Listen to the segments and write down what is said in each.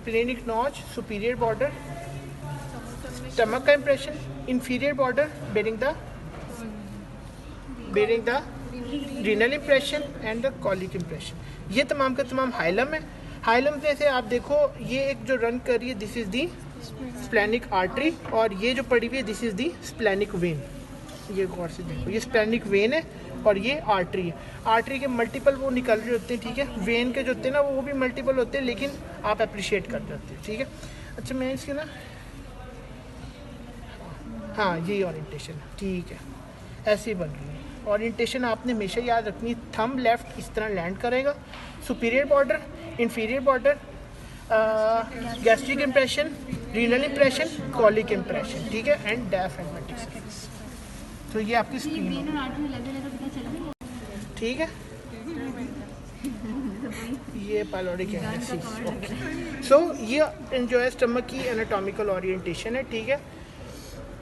Splenic notch, superior border stomach का impression, inferior border bearing the renal impression and the colic impression. ये तमाम का तमाम hilum है। हाइलम में से आप देखो ये एक जो रन कर रही है this is the splenic artery, और ये जो पड़ी हुई है this is the splenic when. ये गौर से देखो, ये स्प्लेनिक वेन है और ये आर्टरी है। आर्टरी के मल्टीपल वो निकल रहे होते हैं, ठीक है। वेन के जो होते हैं ना वो भी मल्टीपल होते हैं, लेकिन आप अप्रिशिएट कर जाते हैं, ठीक है। अच्छा मैं इसके ना, हाँ यही ओरिएंटेशन है, ठीक है, ऐसे ही बन रही है। ओरिएंटेशन आपने हमेशा याद रखनी, थंब लेफ्ट इस तरह लैंड करेगा, superior border, inferior border, gastric impression, renal impression, colic impression, ठीक है, एंड डायफ्रैग्मेटिक स्पेस। तो ये आपकी स्क्रीन, ठीक है। ये पाइलोरिक है। सो ये जो है स्टमक की एनाटॉमिकल ओरिएंटेशन है, ठीक है।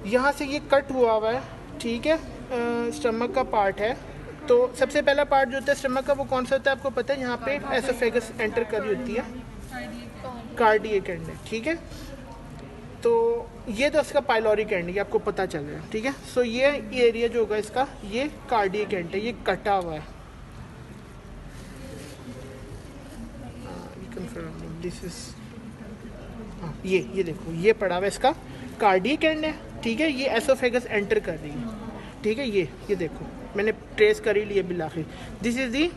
यहाँ से ये कट हुआ है, ठीक है, स्टमक का पार्ट है। तो सबसे पहला पार्ट जो होता है स्टमक का वो कौन सा होता है आपको पता है? यहाँ पे एसोफेगस एंटर कर रही होती है, कार्डियक एंड है, ठीक है। तो ये तो इसका पाइलोरिक एंड है, आपको पता चल रहा है, ठीक है। सो ये एरिया जो होगा इसका ये कार्डियक एंड है, ये कटा हुआ है। दिस इज ये देखो ये पड़ा हुआ है, इसका कार्डियक एंड है, ठीक है। ये एसोफेगस एंटर कर रही है, ठीक है। ये देखो मैंने ट्रेस कर ही लिया बिलाखिर। This is the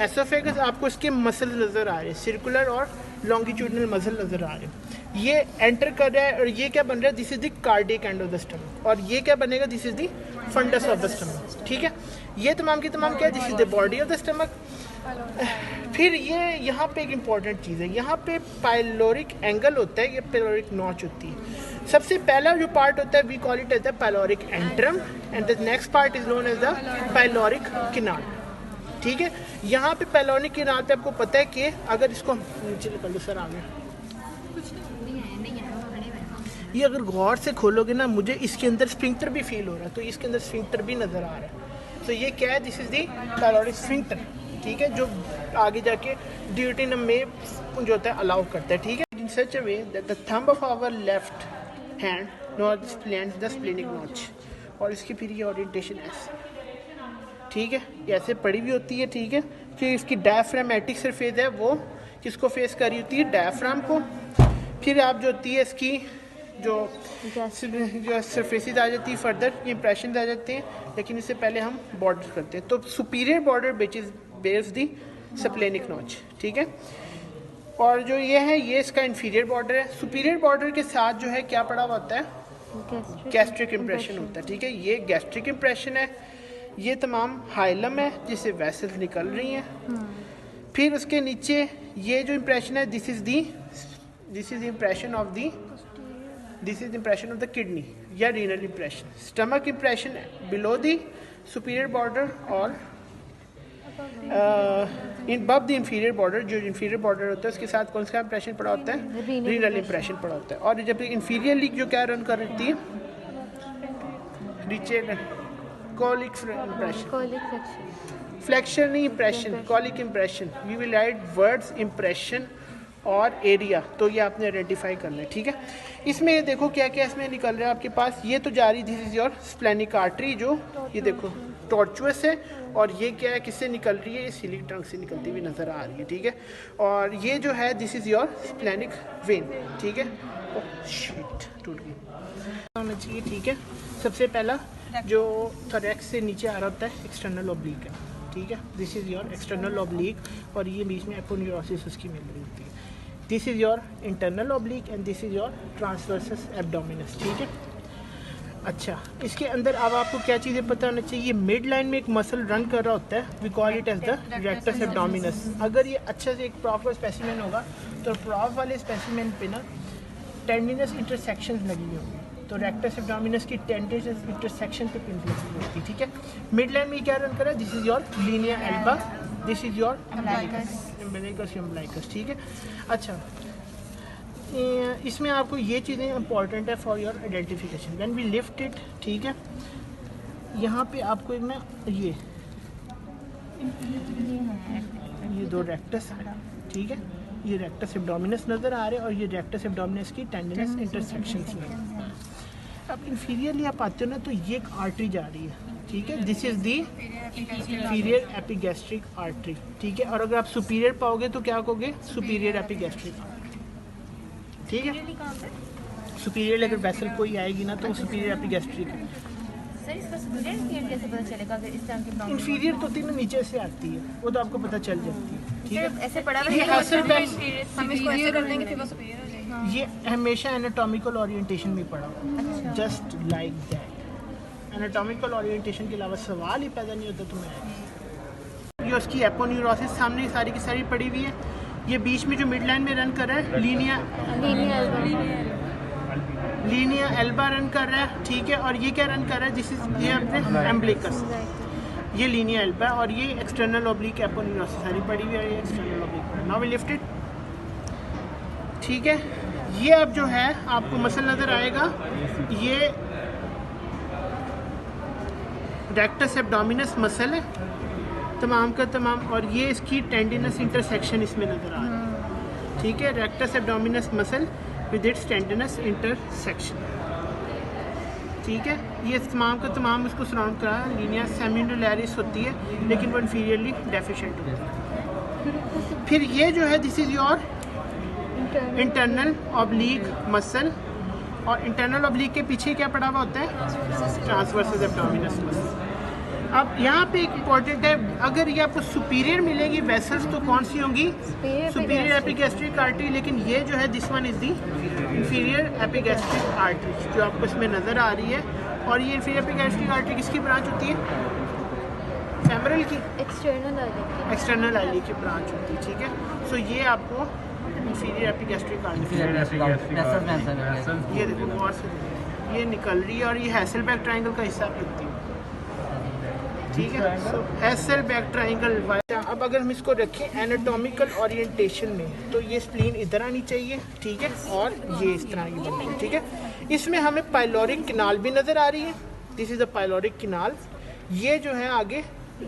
esophagus. आपको इसके मसल नज़र आ रहे हैं, सर्कुलर और लॉन्गिट्यूडनल मसल नज़र आ रहे हैं। ये एंटर कर रहा है और ये क्या बन रहा है? This is the cardiac end of the stomach. और ये क्या बनेगा? This is the fundus of the stomach, ठीक है। ये तमाम की तमाम क्या है? This is the body of the stomach. फिर ये यहाँ पे एक इम्पॉर्टेंट चीज़ है, यहाँ पे पाइलोरिक एंगल होता है, ये पाइलोरिक नॉच होती है। सबसे पहला जो पार्ट होता है we call it as the pyloric antrum and the next part is known as the pyloric canal, ठीक है। यहाँ पे पाइलोरिक किनार पे आपको पता है कि अगर इसको नीचे निकल दो सर, आ गया ये, अगर गौर से खोलोगे ना मुझे इसके अंदर स्फिंक्टर भी फील हो रहा है, तो इसके अंदर स्फिंक्टर भी नज़र आ रहा है। तो ये क्या है? This is the pyloric sphincter, ठीक है, जो आगे जाके ड्यूटेनम में जो होता है अलाउ करता है, ठीक है। In such a way that the thumb of our left hand not the splenic notch, और इसकी फिर ये ओरिएंटेशन ऐसे, ठीक है, ये ऐसे पड़ी हुई होती है, ठीक है। फिर इसकी डायफ्रामेटिक सरफेस है वो किसको फेस कर रही होती है? डायफ्राम को। फिर आप जो होती है इसकी जो सरफेसेस आ जाती है, फर्दर इंप्रेशन आ जाते हैं, लेकिन इससे पहले हम बॉर्डर करते हैं। तो सुपीरियर बॉर्डर बेयर्स दी स्प्लेनिक नॉच, ठीक है। और जो ये है ये इसका इंफीरियर बॉर्डर है। सुपीरियर बॉर्डर के साथ जो है क्या पड़ा हुआ होता है? गैस्ट्रिक इंप्रेशन होता है, ठीक है। ये गैस्ट्रिक इंप्रेशन है, ये तमाम हाइलम है जिससे वेसल्स निकल रही हैं। फिर उसके नीचे ये जो इंप्रेशन है this is impression of the kidney या renal impression. Stomach impression below the superior border और इन बब द इंफीरियर बॉर्डर। जो इंफीरियर बॉर्डर होता है उसके साथ कौन सा इंप्रेशन पड़ा होता है? रीनल इंप्रेशन पड़ा होता है। और जब इंफीरियर लीग जो क्या रन कर रही है? नीचे कॉलिक इंप्रेशन, फ्लेक्शन नहीं impression, colic impression. We will write words impression और एरिया, तो ये आपने आइडेंटिफाई करना है, ठीक है। इसमें ये देखो क्या क्या इसमें निकल रहा है आपके पास। ये तो जा रही this is your splenic artery, जो ये देखो टॉर्चुअस है, और ये क्या है किससे निकल रही है? ये सिलिक ट्रंक से निकलती हुई नज़र आ रही है, ठीक है। और ये जो है this is your splenic when, ठीक है। शिट टूट गई होना चाहिए, ठीक है। सबसे पहला जो थोरैक्स से नीचे आ रहा होता है एक्सटर्नल ऑब्लिक है, ठीक है। This is your external oblique, और ये बीच में एपोन्यूरोसिस उसकी मिल रही होती है। This is your internal oblique and this is your transversus abdominis, ठीक है। अच्छा, इसके अंदर अब आपको क्या चीज़ें पता होना चाहिए? मिड लाइन में एक मसल रन कर रहा होता है, we call it as the rectus abdominis. अगर ये अच्छा से एक प्रॉपर स्पेसिमेन होगा तो प्रॉप वाले स्पेसिमेन पे ना टेंडिनस इंटरसेक्शन लगी हुई होंगी, तो रेक्टस एब्डोमिनस की टेंडिनस इंटरसेक्शन पे पिन लगी होती है, ठीक है। मिड लाइन में क्या रन कर रहा है? This is your linea alba, this is your umbilicus, ठीक है। अच्छा, इसमें आपको ये चीज़ें इंपॉर्टेंट है for your identification when we lift it, ठीक है। यहाँ पे आपको एक ना ये दो रेक्टस है, ठीक है। ये रेक्टस एब्डोमिनस नज़र आ रहे हैं और ये रेक्टस एब्डोमिनस की टेंडिनस इंटरसेक्शंस में। अब इंफीरियरली आप आते हो ना तो ये एक आर्टरी जा रही है, ठीक है, this is the inferior epigastric artery, ठीक है। और अगर आप सुपीरियर पाओगे तो क्या कहोगे, सुपीरियर एपिगैस्ट्रिक आर्टरी, ठीक है। सुपीरियर अगर वेसल कोई आएगी ना तो सुपीरियर एपिगैस्ट्रिक है। सर इसका सुपीरियर कैसे पता चलेगा अगर इस तरह की प्रॉब्लम? इंफीरियर तो तीनों नीचे से आती है, वो तो आपको पता चल जाती है, ठीक है। ऐसे पड़ा ये हैसेलबैक, हम इसको ऐसे कर देंगे फिर वो सुपीरियर हो जाएगा। ये हमेशा एनाटॉमिकल ओरिएंटेशन में पढ़ा हुआ, just like that. Anatomical orientation के अलावा सवाल ही पैदा नहीं होता तुम्हें। ये उसकी एपोन्यूरोसिस सामने सारी की सारी पड़ी हुई है। ये बीच में जो मिड लाइन में रन कर रहा है लीनिया एल्बा रन कर रहा है, ठीक है। और ये क्या रन कर रहा है, जिस ये अपने एम्ब्लिकस, ये लीनिया एल्बा और ये एक्सटर्नल ओब्लिक एपोन्यूरोसिस सारी पड़ी हुई है, ये external oblique. Now we lift it, ठीक है। ये अब जो है आपको मसल नज़र आएगा, ये रेक्टस एब्डोमिनस मसल है तमाम का तमाम, और ये इसकी टेंडिनस इंटरसेक्शन इसमें नज़र आ रहा है, ठीक है। Rectus abdominis muscle with its tendinous intersection, ठीक है। ये तमाम का तमाम इसको सराउंड करा है। लीनिया सेमिनुलैरिस होती है लेकिन वो इन्फीरियरली डेफिशिएंट होती है। फिर ये जो है this is your internal oblique muscle, और इंटरनल ऑब्लिक के पीछे क्या पड़ा हुआ होता है, ट्रांसवर्स एब्डोमिनस मसल। अब यहाँ पे एक इम्पॉर्टेंट है, अगर ये आपको सुपीरियर मिलेगी वेसल्स तो कौन सी होंगी, सुपीरियर एपिगैस्ट्रिक आर्टरी, लेकिन ये जो है this one is the inferior epigastric artery जो आपको इसमें नज़र आ रही है। और ये इंफीरियर एपिगैस्ट्रिक आर्टरी किसकी ब्रांच होती है, फेमरल की, एक्सटर्नल आईली की ब्रांच होती है, ठीक है। सो ये आपको इंफीरियर एपिगैस्ट्रिक आर्टरी, ये देखो गौर से, ये निकल रही है और ये हैसेलबैक ट्रायंगल का हिस्सा लगती है, ठीक है। सो हैसेलबैक ट्रायंगल। अब अगर हम इसको रखें एनाटॉमिकल ओरिएंटेशन में तो ये स्प्लीन इधर आनी चाहिए, ठीक है, और ये इस तरह की बननी है, ठीक है। इसमें हमें पाइलोरिक किनाल भी नज़र आ रही है, this is the pyloric canal. ये जो है आगे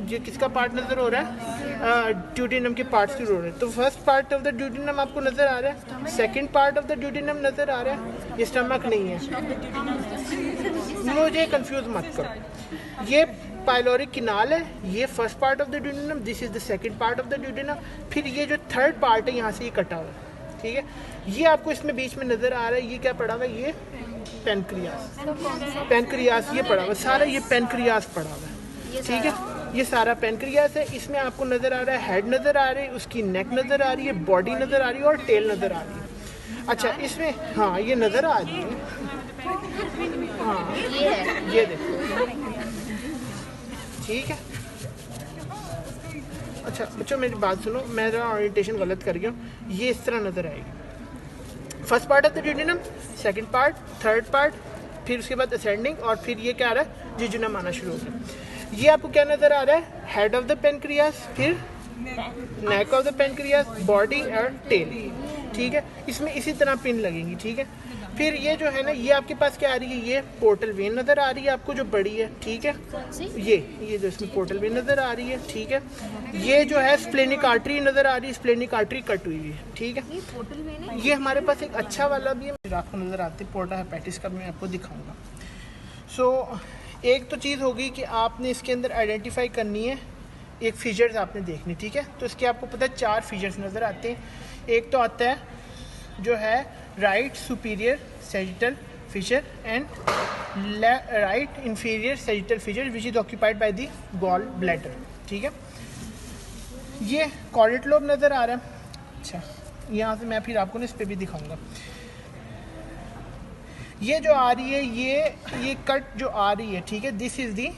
ये किसका पार्ट नज़र हो रहा है, ड्यूडेनम के पार्ट से हो रहे हैं। तो first part of the duodenum आपको नज़र आ रहा है, second part of the duodenum नज़र आ रहा है, ये स्टमक नहीं है, मुझे कंफ्यूज मत करो। ये पाइलोरिक किनाल है, ये first part of the duodenum, this is the second part of the duodenum. फिर ये जो थर्ड पार्ट है यहाँ से ये कटा हुआ है, ठीक है। ये आपको इसमें बीच में नज़र आ रहा है, ये क्या पड़ा हुआ है, ये पेनक्रियास, पेनक्रियास ये पड़ा हुआ है सारा, ये पेनक्रियास पड़ा हुआ है, ठीक है। ये सारा पेनक्रियास है। इसमें आपको नज़र आ रहा है हेड नज़र आ रही है, उसकी नेक नज़र आ रही है, बॉडी नज़र आ रही है और टेल नज़र आ रही है। अच्छा इसमें हाँ ये नज़र आ रही है, हाँ ये देखो, ठीक है। अच्छा बच्चों मेरी बात सुनो, मैं जरा ओरिएंटेशन गलत कर गया हूँ। ये इस तरह नज़र आएगी, first part of the duodenum, second part, third part, फिर उसके बाद असेंडिंग, और फिर ये क्या आ रहा है, जिजुनम आना शुरू हो गया। ये आपको क्या नज़र आ रहा है, हेड ऑफ द पेनक्रियास, फिर नेक ऑफ द पेनक्रियास, बॉडी और टेल, ठीक है। इसमें इसी तरह पिन लगेंगी, ठीक है। फिर ये जो है ना, ये आपके पास क्या आ रही है, ये पोर्टल वेन नज़र आ रही है आपको जो बड़ी है, ठीक है। ये जो इसमें पोर्टल वेन नज़र आ रही है, ठीक है। ये जो है स्प्लेनिक आर्टरी नज़र आ रही है, स्प्लेनिक आर्टरी कट हुई है, ठीक है। ये हमारे पास एक अच्छा वाला भी है, आपको नज़र आती है पोर्टा हेपेटिस का, मैं आपको दिखाऊंगा। सो एक तो चीज़ होगी कि आपने इसके अंदर आइडेंटिफाई करनी है, एक फीचर्स आपने देखनी, ठीक है। तो इसके आपको पता है 4 फीचर्स नज़र आते हैं। एक तो आता है जो है right superior sagittal feature and right inferior sagittal feature which is occupied by the gall bladder, ठीक है। ये कॉर्डेट लोब नज़र आ रहा है। अच्छा यहाँ से मैं फिर आपको ना इस पर भी दिखाऊंगा। ये जो आ रही है, ये कट जो आ रही है, ठीक है, this is the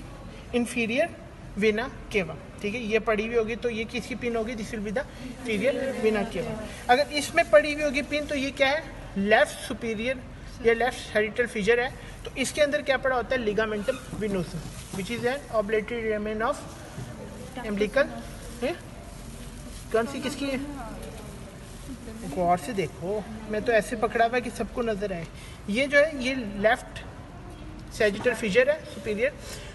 inferior vena केवा, ठीक है। ये पड़ी हुई होगी तो ये किसकी पिन होगी, this will be the inferior vena केवा। अगर इसमें पड़ी हुई होगी पिन तो ये क्या है, लेफ्ट सुपीरियर या लेफ्ट सैजिटल फीचर है। तो इसके अंदर क्या पड़ा होता है, ligamentum venosum which is an obliterated remnant of umbilical, कौन सी किसकी है, गौर से देखो, मैं तो ऐसे पकड़ा हुआ है कि सबको नज़र आए। ये जो है ये लेफ्ट सैजिटल फीचर है सुपीरियर,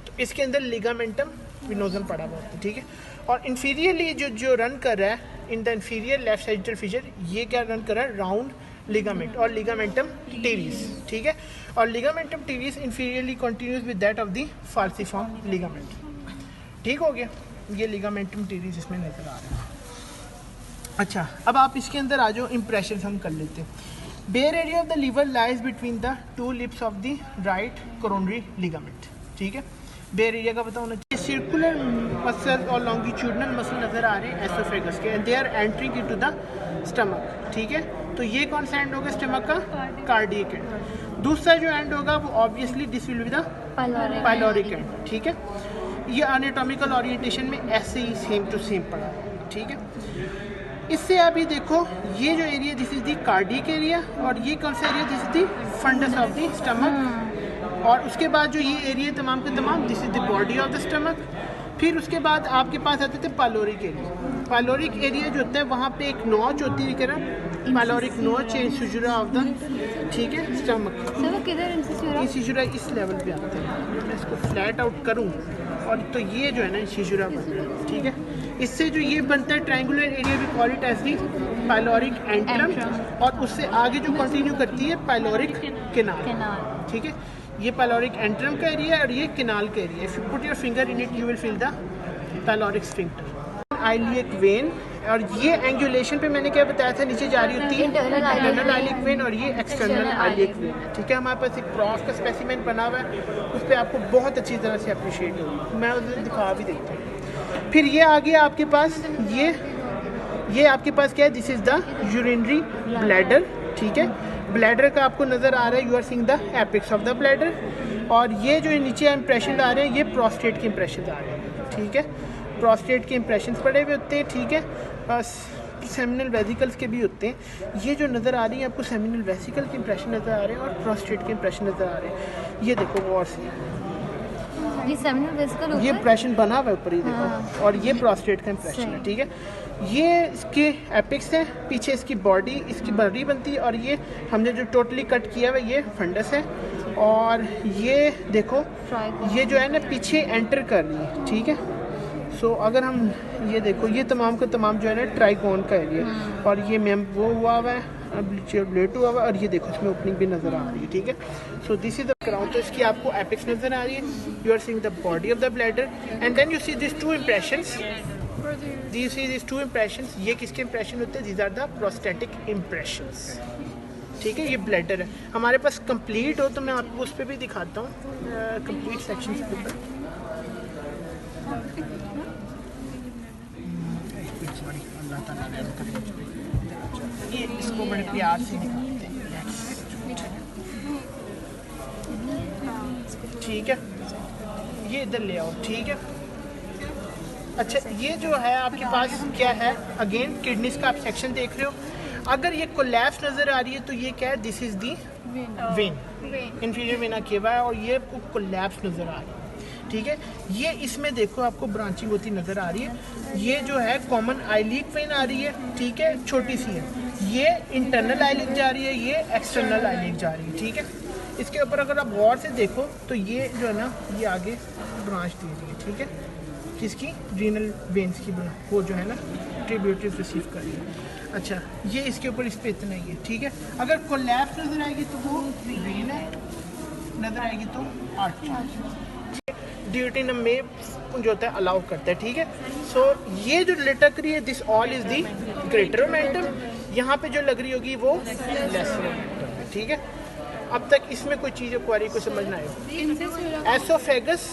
तो इसके अंदर लिगामेंटम विनोजम पड़ा हुआ होता है, ठीक है। और इंफीरियरली जो रन कर रहा है in the inferior left sagittal fissure, ये क्या रन कर रहा है, राउंड लिगामेंट और लिगामेंटम टीरिस, ठीक है। और ligamentum teres inferiorly continuous with that of the falciform ligament, ठीक हो गया। ये लिगामेंटम टीरिस इसमें नजर आ रहा है। अच्छा, अब आप इसके अंदर आ जाओ, इंप्रेशन हम कर लेते हैं। Bare area of the liver lies between the two lips of the right coronary ligament, ठीक है। बेयर एरिया का पता होना चाहिए। सर्कुलर मसल और लॉन्गिट्यूडनल मसल नजर आ रहे हैं एसोफेगस के, and they are entering into the stomach, ठीक है। तो ये कौन सा एंड होगा स्टमक का, कार्डियक एंड। दूसरा जो एंड होगा वो obviously this will be the pyloric and, ठीक है। ये एनाटॉमिकल ओरिएंटेशन में ऐसे ही सेम टू सेम पड़ा, ठीक है। इससे आप ये देखो, ये जो area this is the cardiac area, और ये कौन सा area, this is the fundus of the stomach. और उसके बाद जो ये एरिया तमाम के तमाम, this is the body of the stomach. फिर उसके बाद आपके पास आते थे पाइलोरिक एरिया। पाइलोरिक एरिया जो होता है वहाँ पे एक नॉच होती है, कह रहा पाइलोरिक नॉच इंसिजुरा ऑफ द, ठीक है, स्टमक। इंसिजुरा इस लेवल पे आते हैं। मैं इसको फ्लैट आउट करूँ और तो ये जो है ना इंसिजुरा बन रहा है, ठीक है। इससे जो ये बनता है triangular area, we call it as the pyloric antrum, और उससे आगे जो कंटिन्यू करती है पाइलोरिक केनाल, ठीक है। ये पाइलोरिक एंट्रम का एरिया है और ये केनाल का area. If you put your finger in it you will feel the pyloric sphincter. Iliac when, और ये एंगुलेशन पे मैंने क्या बताया था, नीचे जा रही होती है इंटरनल आइलिक वेन और ये एक्सटर्नल आइलिक वेन है, ठीक है। हमारे पास एक क्रॉस का स्पेसिमेन बना हुआ है, उस पर आपको बहुत अच्छी तरह से अप्रिशिएट होगी, मैं उधर दिखा भी देता हूँ। फिर ये आ गया आपके पास, ये आपके पास क्या है, this is the urinary bladder, ठीक है। ब्लैडर का आपको नज़र आ रहा है, you are seeing the apex of the bladder. और ये जो नीचे इंप्रेशन आ रहे हैं, ये प्रोस्टेट के इंप्रेशन आ रहे हैं, ठीक है। प्रोस्टेट के इंप्रेशन पड़े हुए होते हैं, ठीक है। सेमिनल वेसिकल्स के भी होते हैं। ये जो नज़र आ रही है आपको, सेमिनल वेसिकल के इंप्रेशन नज़र आ रहे हैं और प्रोस्टेट के इंप्रेशन नज़र आ रहे हैं। ये देखो गौर से, ये सेमिनल वेसिकल, ये इंप्रेशन बना हुआ है ऊपर ही देखो, और ये प्रोस्टेट का इंप्रेशन है, ठीक है। ये इसके एपिक्स है, पीछे इसकी बॉडी, इसकी बॉडी बनती है, और ये हमने जो टोटली कट किया हुआ ये फंडस है। और ये देखो, ये जो है ना पीछे एंटर कर रही है, ठीक है। सो अगर हम ये देखो, ये तमाम का तमाम जो है ना ट्राइकोन का एरिया, और ये मैम वो हुआ हुआ है, ब्लेड हुआ हुआ है, और ये देखो इसमें ओपनिंग भी नज़र आ रही है, ठीक है। So this is the crown, तो इसकी आपको एपिक्स नज़र आ रही है, you are seeing the body of the bladder, and then you see this two impressions, two impressions. ये किसके इंप्रेशन होते हैं, these are the prostatic impressions, ठीक है। ये ब्लैडर है हमारे पास। कंप्लीट हो तो मैं आपको उस पर भी दिखाता हूँ, कंप्लीट सेक्शन के ऊपर। अल्लाह ताला रहम करे। ये इसको बड़े प्यार से दिखाते हैं, ठीक है। ये इधर ले आओ, ठीक है। अच्छा, ये जो है आपके पास क्या है, अगेन किडनीज का आप सेक्शन देख रहे हो। अगर ये कोलैप्स नज़र आ रही है तो ये क्या है, this is the when, inferior vena केवा है, और ये आपको कोलैप्स नज़र आ रही है, ठीक है। ये इसमें देखो आपको ब्रांचिंग होती नज़र आ रही है। ये जो है कॉमन आइलिक वेन आ रही है, ठीक है, छोटी सी है। ये इंटरनल आइलिक जा रही है, ये एक्सटर्नल आइलिक जा रही है, ठीक है। इसके ऊपर अगर आप गौर से देखो तो ये जो है ना, ये आगे ब्रांच दे रही है, ठीक है, किसकी, रीनल वेन्स की, वो जो है ना ट्रिब्यूटरीज रिसीव कर रही है। अच्छा, ये इसके ऊपर इस पे इतना ही है, ठीक है। अगर कोलैप्स नज़र आएगी तो वो वेन है, नज़र आएगी तो आर्टरी। ड्यूटिनम में जो होता है अलाउ करता है, ठीक है। सो ये जो लटक रही है, this all is the greater omentum. यहाँ पे जो लग रही होगी वो लेसर ओमेंटम है, ठीक है। अब तक इसमें कोई चीज़ क्वारी को समझना है। एसोफेगस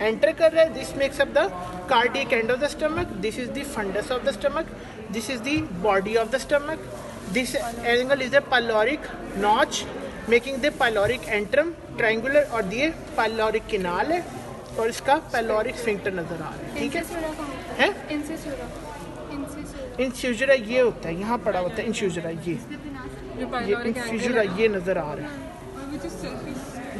एंटर कर रहा है, this makes up the cardiac end of the stomach, this is the fundus of the stomach, this is the body of the stomach, this angle is the pyloric notch making the pyloric antrum triangular, और ये pyloric canal है, और इसका pyloric sphincter नजर आ रहा है, ठीक है। इंसिजुरा ये होता है, यहाँ पड़ा होता है इंसिजुरा, ये इंसिजुरा ये नजर आ रहा है।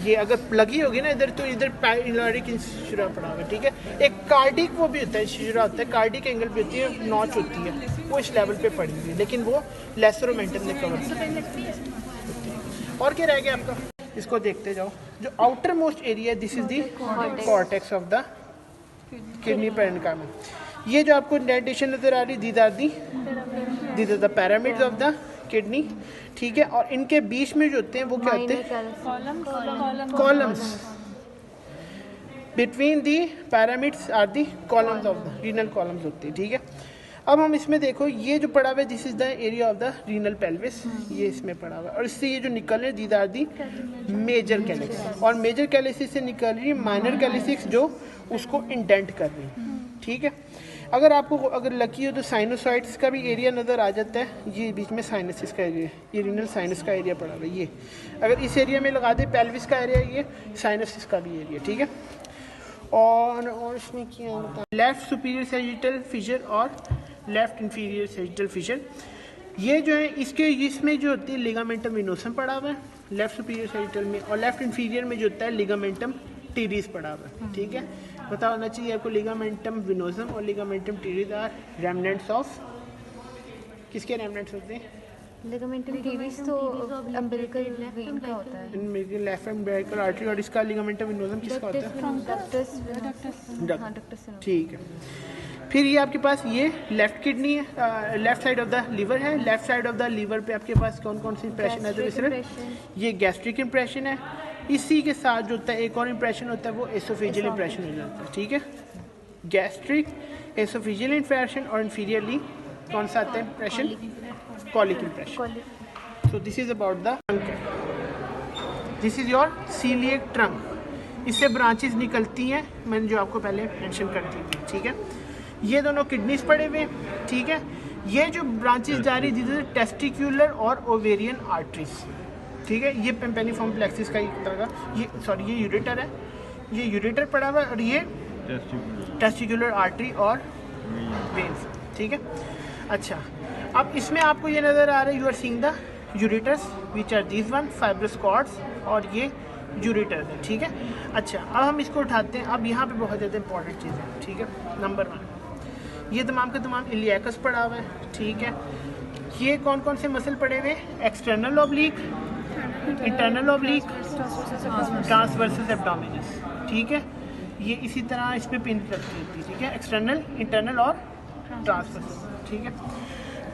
ये अगर लगी होगी ना इधर, तो इधर पाइलोरिक इंसिजुरा पड़ा हुआ है, ठीक है। एक कार्डिक वो भी होता है, इंसिजुरा होता है, कार्डिक एंगल भी होती है, नॉच होती है, वो इस लेवल पे पड़ी हुई है, लेकिन वो लेसर ओमेंटम ने कवर किया। और क्या रह गया आपका, इसको देखते जाओ। जो outermost area, this is the cortex of the kidney parenchyma. ये जो आपको इंडेंटेशन नज़र आ रही, these are the pyramids of the kidney, ठीक है। और इनके बीच में जो होते हैं वो क्या होते हैं, columns. Between the pyramids are the columns of the renal columns होते हैं, ठीक है। अब हम इसमें देखो ये जो पड़ा हुआ है this is the area of the renal pelvis, ये इसमें पड़ा हुआ है। और इससे ये जो निकल रहे हैं these are the major calyx, और मेजर कैलिसिस से निकल रही है माइनर कैलिसिस जो उसको इंडेंट कर रही है, ठीक है। अगर आपको अगर लकी हो तो साइनोसाइड्स का भी एरिया नज़र आ जाता है, ये बीच में साइनसिस का एरिया, ये रीनल साइनस का एरिया पड़ा हुआ है। ये अगर इस एरिया में लगा दे पेल्विस का एरिया, ये साइनसिस का भी एरिया, ठीक है। और इसमें क्या होता है, लेफ्ट सुपीरियर सैजिटल फिशर और लेफ्ट इंफीरियर सैजिटल फिशर, ये जो है इसके इसमें जो होती है लिगामेंटम विनोसम पड़ा हुआ है लेफ्ट सुपीरियर सैजिटल में, और लेफ्ट इंफीरियर में जो होता है लिगामेंटम टीरिस पड़ा हुआ है, ठीक है। पता होना चाहिए आपको लिगामेंटम विनोसम और ligamentum teres are remnants of, किसके रेमनेंट्स होते हैं, लिगामेंटम टीरिस तो अम्बिलिकल वेन का होता है, लेफ्ट अम्बिलिकल आर्टरी, और इसका लिगामेंटम विनोसम किसका होता है, ठीक है। फिर ये आपके पास ये लेफ्ट किडनी है, left side of the liver है। Left side of the liver पे आपके पास कौन कौन सी इंप्रेशन है, तो ये गैस्ट्रिक इंप्रेशन है। इसी के साथ जो होता है एक और इंप्रेशन होता है वो एसोफेजियल इंप्रेशन हो जाता है, ठीक है। गैस्ट्रिक, एसोफेजियल इंप्रेशन, और इंफीरियरली कौन सा आता है impression, colic impression. So this is about the trunk, this is your coeliac trunk. इससे ब्रांचेस निकलती हैं, मैंने जो आपको पहले मेंशन कर दी थी, ठीक है। ये दोनों किडनीज पड़े हुए, ठीक है। ये जो ब्रांचेस जा रही थी टेस्टिक्यूलर और ओवेरियन आर्टरीज, ठीक है। ये पेम्पेनिफॉर्म प्लेक्सिस का एक तरह का, ये सॉरी ये यूरेटर है, ये यूरेटर पड़ा हुआ है, और ये टेस्टिक्यूलर आर्टरी और वेन्स, ठीक है। अच्छा, अब इसमें आपको ये नज़र आ रहा है, you are seeing the ureters which are these one fibrous cords, और ये यूरेटर है, ठीक है। अच्छा, अब हम इसको उठाते हैं। अब यहाँ पे बहुत ज़्यादा इंपॉर्टेंट चीज़ है, ठीक है। नंबर 1, ये तमाम के तमाम इलियाकस पड़ा हुआ है, ठीक है। ये कौन कौन से मसल पड़े हुए हैं, external oblique, internal oblique, transversus abdominis, ठीक है। ये इसी तरह इस पर पिन रखती होती है, ठीक है। एक्सटर्नल, इंटरनल और ट्रांसवर्सस, ठीक है।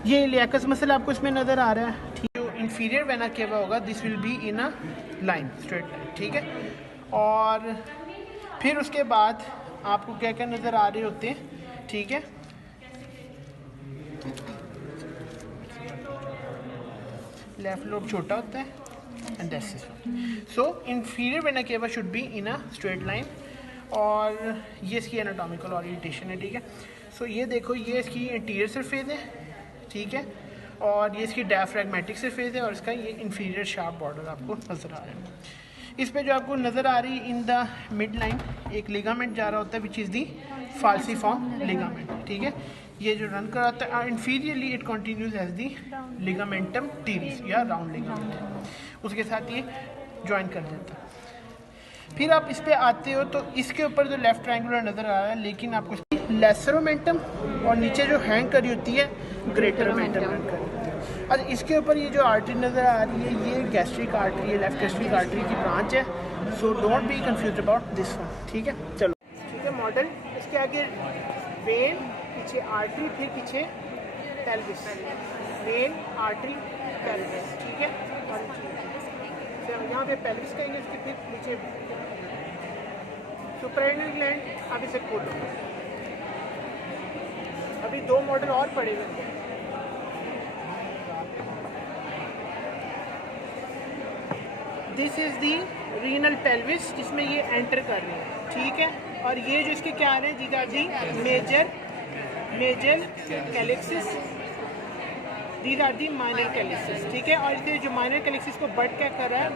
ये इलियाकस मसल आपको इसमें नज़र आ रहा है, ठीक है। इंफीरियर वेना केवा होगा, this will be in a line, straight line, ठीक है। और फिर उसके बाद आपको क्या क्या नज़र आ रहे होते हैं, ठीक है। लेफ्ट लोब छोटा होता है, and that's it. So inferior vena केवा should be in a straight line, और ये इसकी एनाटॉमिकल ओरिएंटेशन है, ठीक है। सो ये देखो, ये इसकी इंटीरियर सरफेस है, ठीक है, और ये इसकी डायफ्रैग्मेटिक सरफेस है, और इसका ये इंफीरियर शार्प बॉर्डर आपको नज़र आ रहा है। इस पे जो आपको नज़र आ रही है इन द मिड लाइन एक लिगामेंट जा रहा होता है विच इज़ दी फाल्सिफॉर्म लिगामेंट, ठीक है। ये जो रन कराता है inferiorly it continues as the ligamentum teres या राउंड लिगामेंट, उसके साथ ये ज्वाइन कर देता है। फिर आप इस पे आते हो तो इसके ऊपर जो लेफ्ट ट्रायंगुलर नज़र आ रहा है, लेकिन आपको लेसरोमेंटम और नीचे जो हैंग करी होती है ग्रेटरोमेंटम हैंग करी होती है। और इसके ऊपर ये जो आर्टरी नज़र आ रही है ये गैस्ट्रिक आर्टरी है, लेफ्ट गैस्ट्रिक आर्टरी की ब्रांच है। So don't be confuse about this one, ठीक है। चलो, ठीक है। मॉडल इसके आगे वेन, पीछे आर्टरी, फिर पीछे पेल्विस, वेन आर्टरी पेल्विस, ठीक है। और यहाँ पे पेल्विस कहेंगे, इसके फिर नीचे सुप्राइनल ग्लैंड, आगे से कोलन। अभी 2 मॉडल और पड़े हुए हैं। This is the renal pelvis, जिसमें ये एंटर कर रहे हैं, ठीक है। और ये जो इसके क्या आ रहे हैं, जिगा the major calyces, these are the minor calyces, ठीक है। और इसके जो माइनर कैलिक्सिस को बट क्या कर रहा है,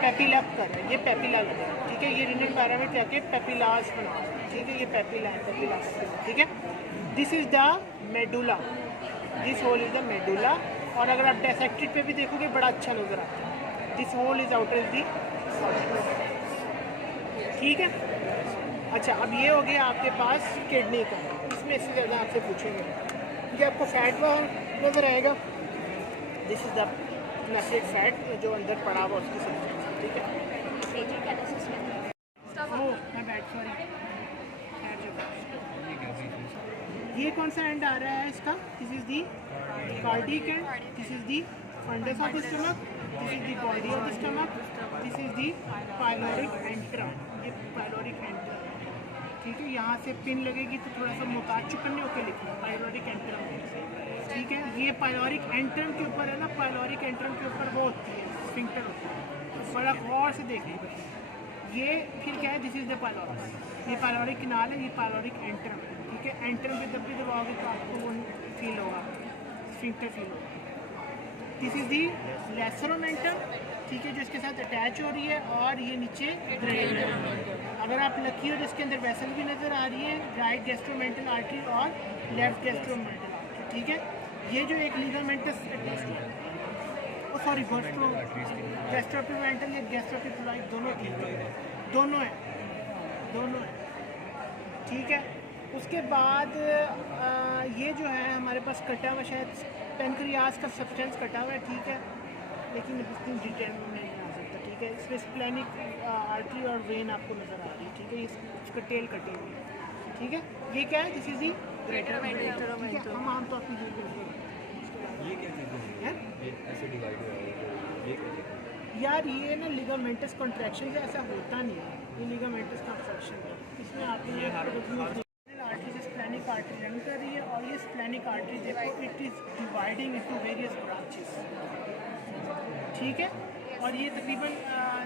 पेपिला कर रहा है, ये पेपिला लग रहा है, ठीक है। ये रीनल पैरामिड जाके पेपिलास बना रहा है, ठीक है। ये पेपिला है, पेपिला, ठीक है। This is the medulla, this whole is the medulla. और अगर आप डायसेक्टेड पे भी देखोगे बड़ा अच्छा नजर आता है, this whole is outer is the, ठीक है। अच्छा, अब ये हो गया आपके पास किडनी का, इसमें इससे ज़्यादा आपसे पूछेंगे, ये आपको फैट बाहर नजर आएगा, this is the nascent fat जो अंदर पड़ा हुआ उसकी सब्जी, ठीक है। Oh my bad, sorry. ये कौन सा एंड आ रहा है इसका? This is the cardiac end, this is the fundus of the stomach, this is the body of the stomach, this is the pyloric antrum. ये पाइलोरिक एंट्रम, ठीक है। यहाँ से पिन लगेगी तो थोड़ा सा मुताज चुकने होकर लिखना पाइलोरिक एंट्रम, ठीक है। ये पाइलोरिक एंट्रम के ऊपर है ना, पाइलोरिक एंट्रम के ऊपर वो होती है स्फिंक्टर होता है, बड़ा गौर से देखिए। ये फिर क्या है? दिस इज द पाइलोरिक, ये पाइलोरिक किनाल है, ये पाइलोरिक एंट्रम है, ठीक है। एंट्रम पे जब भी दबाओगे तो आपको वो फील होगा, स्फिंक्टर फील होगा। दिस इज दी लेसरोमेंटम, ठीक है, जो इसके साथ अटैच हो रही है, और ये नीचे ग्रेन है। अगर आप लकी हो तो इसके अंदर वेसल भी नज़र आ रही है, राइट गैस्ट्रोमेंटल आर्टरी और लेफ्ट गैस्ट्रोमेंटल आर्टरी, ठीक है। ये जो एक लिगामेंटस सॉरी गैस्ट्रोपिमेंटल या गैस्ट्रोपिप्लाइड दोनों है, ठीक है। उसके बाद ये जो है हमारे पास कटा हुआ, शायद पेनक्रियास का सब्सटेंस कटा हुआ है, ठीक है, लेकिन इतनी डिटेल में नहीं आ सकता, ठीक है। इसमें स्प्लेनिक आर्टरी और वेन आपको नज़र आ रही है, ठीक है। इसका टेल कटी हुई है, ठीक है। ये क्या है? This is the greater omentum. हम आमतौर पर ये क्या चीज़ है? ये ऐसे डिवाइड हो रहा है यार ये ना लिगामेंटस कॉन्ट्रैक्शन से ऐसा होता नहीं है, ये लिगामेंटस कॉन्ट्रैक्शन है। इसमें आपने आर्टरी से स्प्लेनिक आर्टरी रन कर रही है, और ये स्प्लेनिक आर्टरी देखो it is dividing into various branches, ठीक है। और ये तकरीबन